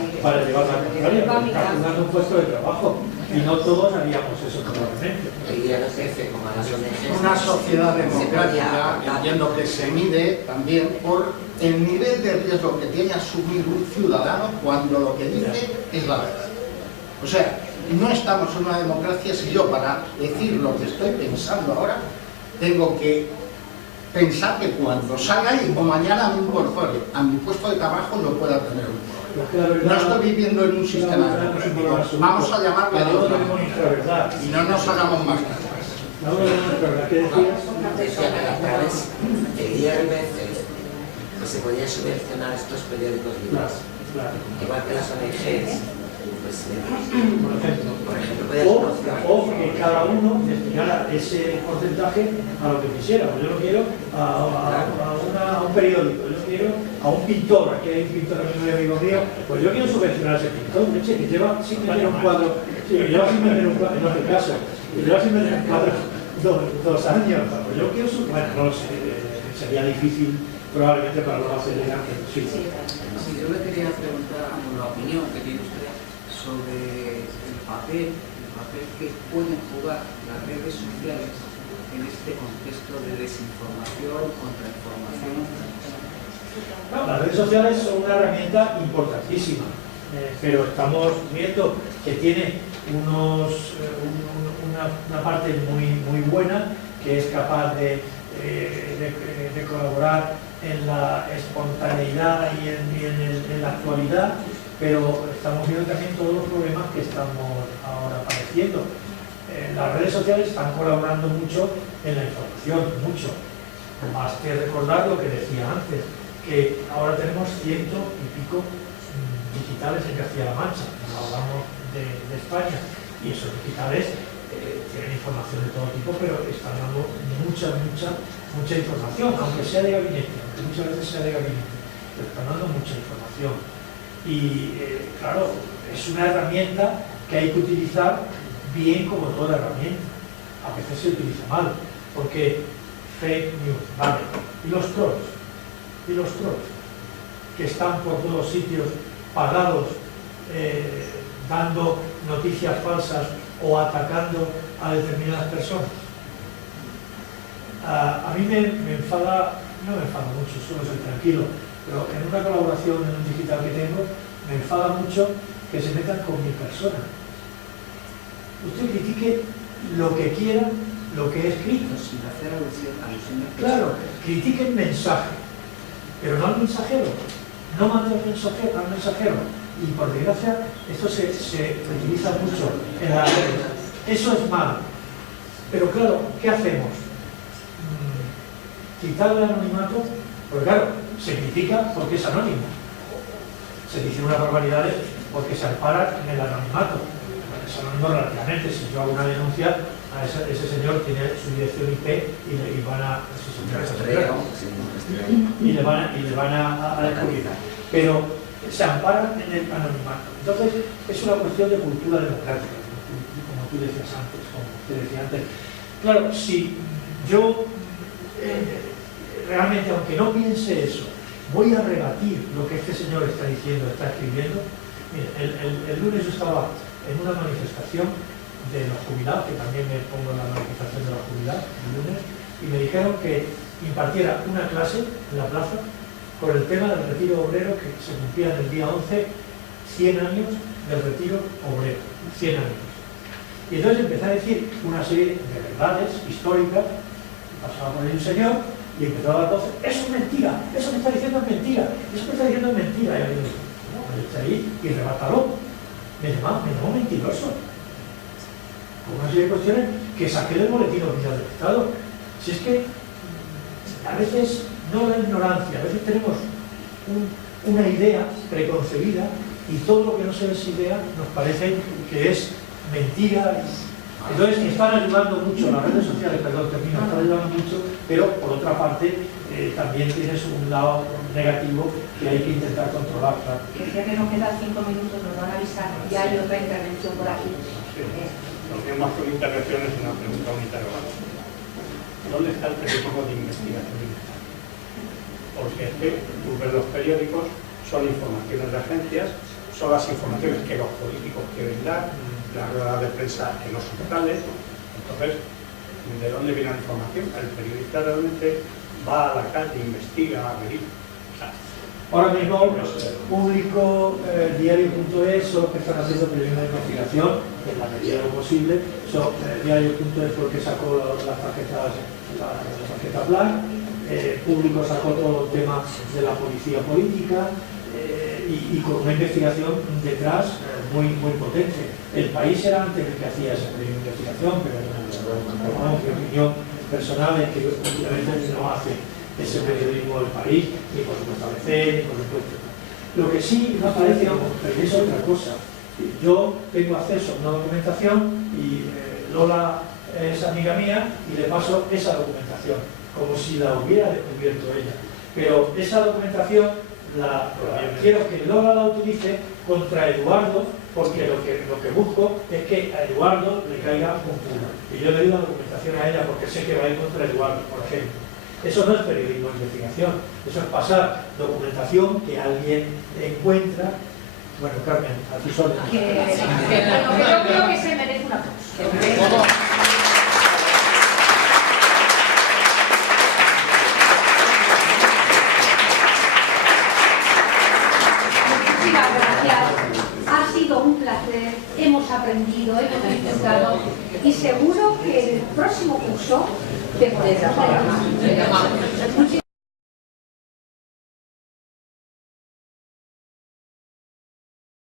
llevar la contraria, porque está jugando un puesto de trabajo. Y no todos haríamos eso probablemente. Una sociedad democrática, entiendo que se mide también por el nivel de riesgo que tiene asumir un ciudadano cuando lo que dice es la verdad. O sea, no estamos en una democracia si yo, para decir lo que estoy pensando ahora, tengo que pensar que cuando salga y o mañana me incorpore a mi puesto de trabajo no pueda tener un problema. No estoy viviendo en un sistema democrático. Vamos a llamarlo de otra manera y no nos hagamos más caso. Decía que a través del IRPF se podía subvencionar estos periódicos libres, igual que las ONGs. Por ejemplo, o que cada uno destinara ese porcentaje a lo que quisiera. Yo lo quiero a un periódico, yo quiero a un pintor, aquí hay un pintor amigo mío, pues yo quiero subvencionar a ese pintor, que lleva sin meter un cuadro, lleva sin meter un cuadro, en otro caso, lleva sin meter un cuadro 2 años, pues yo quiero bueno, no lo sé, sería difícil probablemente para los acelerantes. Sí, yo le quería preguntar la opinión que tiene usted sobre el papel que pueden jugar las redes sociales en este contexto de desinformación, contrainformación. No, las redes sociales son una herramienta importantísima, pero estamos viendo que tiene una parte muy buena, que es capaz de colaborar en la espontaneidad y en la actualidad, pero estamos viendo también todos los problemas que estamos ahora padeciendo. Las redes sociales están colaborando mucho en la información, mucho. Más que recordar lo que decía antes, que ahora tenemos 100 y pico digitales en Castilla-La Mancha, no hablamos de España, y esos digitales tienen información de todo tipo, pero están dando mucha información, aunque sea de gabinete, aunque muchas veces sea de gabinete, pero están dando mucha información. Y claro, es una herramienta que hay que utilizar bien, como toda herramienta. A veces se utiliza mal, porque fake news, vale. Y los trolls, que están por todos sitios pagados, dando noticias falsas o atacando a determinadas personas. A mí me enfada, no me enfada mucho, suelo ser tranquilo, pero en una colaboración en un digital que tengo, me enfada mucho que se metan con mi persona. Usted critique lo que quiera, lo que he escrito. Sin hacer alusión claro, critique el mensaje, pero no al mensajero. No mande al mensajero. y por desgracia esto se utiliza mucho en las redes. Eso es malo. Pero claro, ¿qué hacemos? ¿Quitar el anonimato? Porque claro, se critica porque es anónimo. Se dicen unas barbaridades porque se amparan en el anonimato. Es anónimo relativamente. Si yo hago una denuncia, a ese señor tiene su dirección IP y van a... y le van a descubrir. Pero se amparan en el anonimato. Entonces, es una cuestión de cultura democrática, como tú decías antes, como usted decía antes. Claro, si yo realmente, aunque no piense eso, voy a rebatir lo que este señor está diciendo, está escribiendo. Mire, el lunes yo estaba en una manifestación de los jubilados, que también me pongo en la manifestación de los jubilados, el lunes, y me dijeron que impartiera una clase en la plaza por el tema del retiro obrero, que se cumplía en el día 11, 100 años del retiro obrero, 100 años. Y entonces empecé a decir una serie de verdades históricas, pasaba por ahí un señor, y empezó a dar voces: eso es mentira, eso me está diciendo es mentira, eso me está diciendo es mentira. Y yo digo, no, pues está ahí y rebátalo. Me llamó mentiroso. Por una serie de cuestiones que saqué del boletín oficial del Estado. Si es que a veces, no la ignorancia, a veces tenemos una idea preconcebida y todo lo que no sea esa idea nos parece que es mentira. Entonces están ayudando mucho, las redes sociales, perdón, termino, están ayudando mucho, pero por otra parte también tienes un lado negativo que hay que intentar controlar. Claro. Decía que nos quedan 5 minutos, nos van a avisar, ya hay otra intervención por aquí. Lo que más que una intervención es una pregunta, un interrogante. ¿Dónde está el periodismo de investigación? Porque es que tú ves los periódicos, son informaciones de agencias, son las informaciones que los políticos quieren dar, las ruedas de prensa que no son tales. Entonces, ¿de dónde viene la información? El periodista realmente va a la calle, investiga, averigua. Ahora mismo, público, diario.es son los que están haciendo periodismo de investigación, en la medida de lo posible. Diario.es fue el que sacó las tarjetas, la tarjeta Black. Público sacó todo el tema de la policía política y con una investigación detrás muy potente. El País era antes el que hacía ese periodismo de investigación, pero mi opinión personal es que obviamente no hace ese periodismo del País, ni por supuesto ABC, ni por supuesto. Lo que sí me parece, pero es otra cosa. Yo tengo acceso a una documentación y Lola es amiga mía y le paso esa documentación, como si la hubiera descubierto ella. Pero esa documentación quiero que Lola la utilice contra Eduardo, porque lo que busco es que a Eduardo le caiga un puro. Y yo le doy la documentación a ella porque sé que va a ir contra Eduardo, por ejemplo. Eso no es periodismo de investigación, eso es pasar documentación que alguien encuentra. Bueno, Carmen, a tus órdenes. Yo creo que se merece una cosa. Muchísimas gracias. Ha sido un placer, hemos aprendido, hemos disfrutado y seguro que el próximo curso te podrás llamar.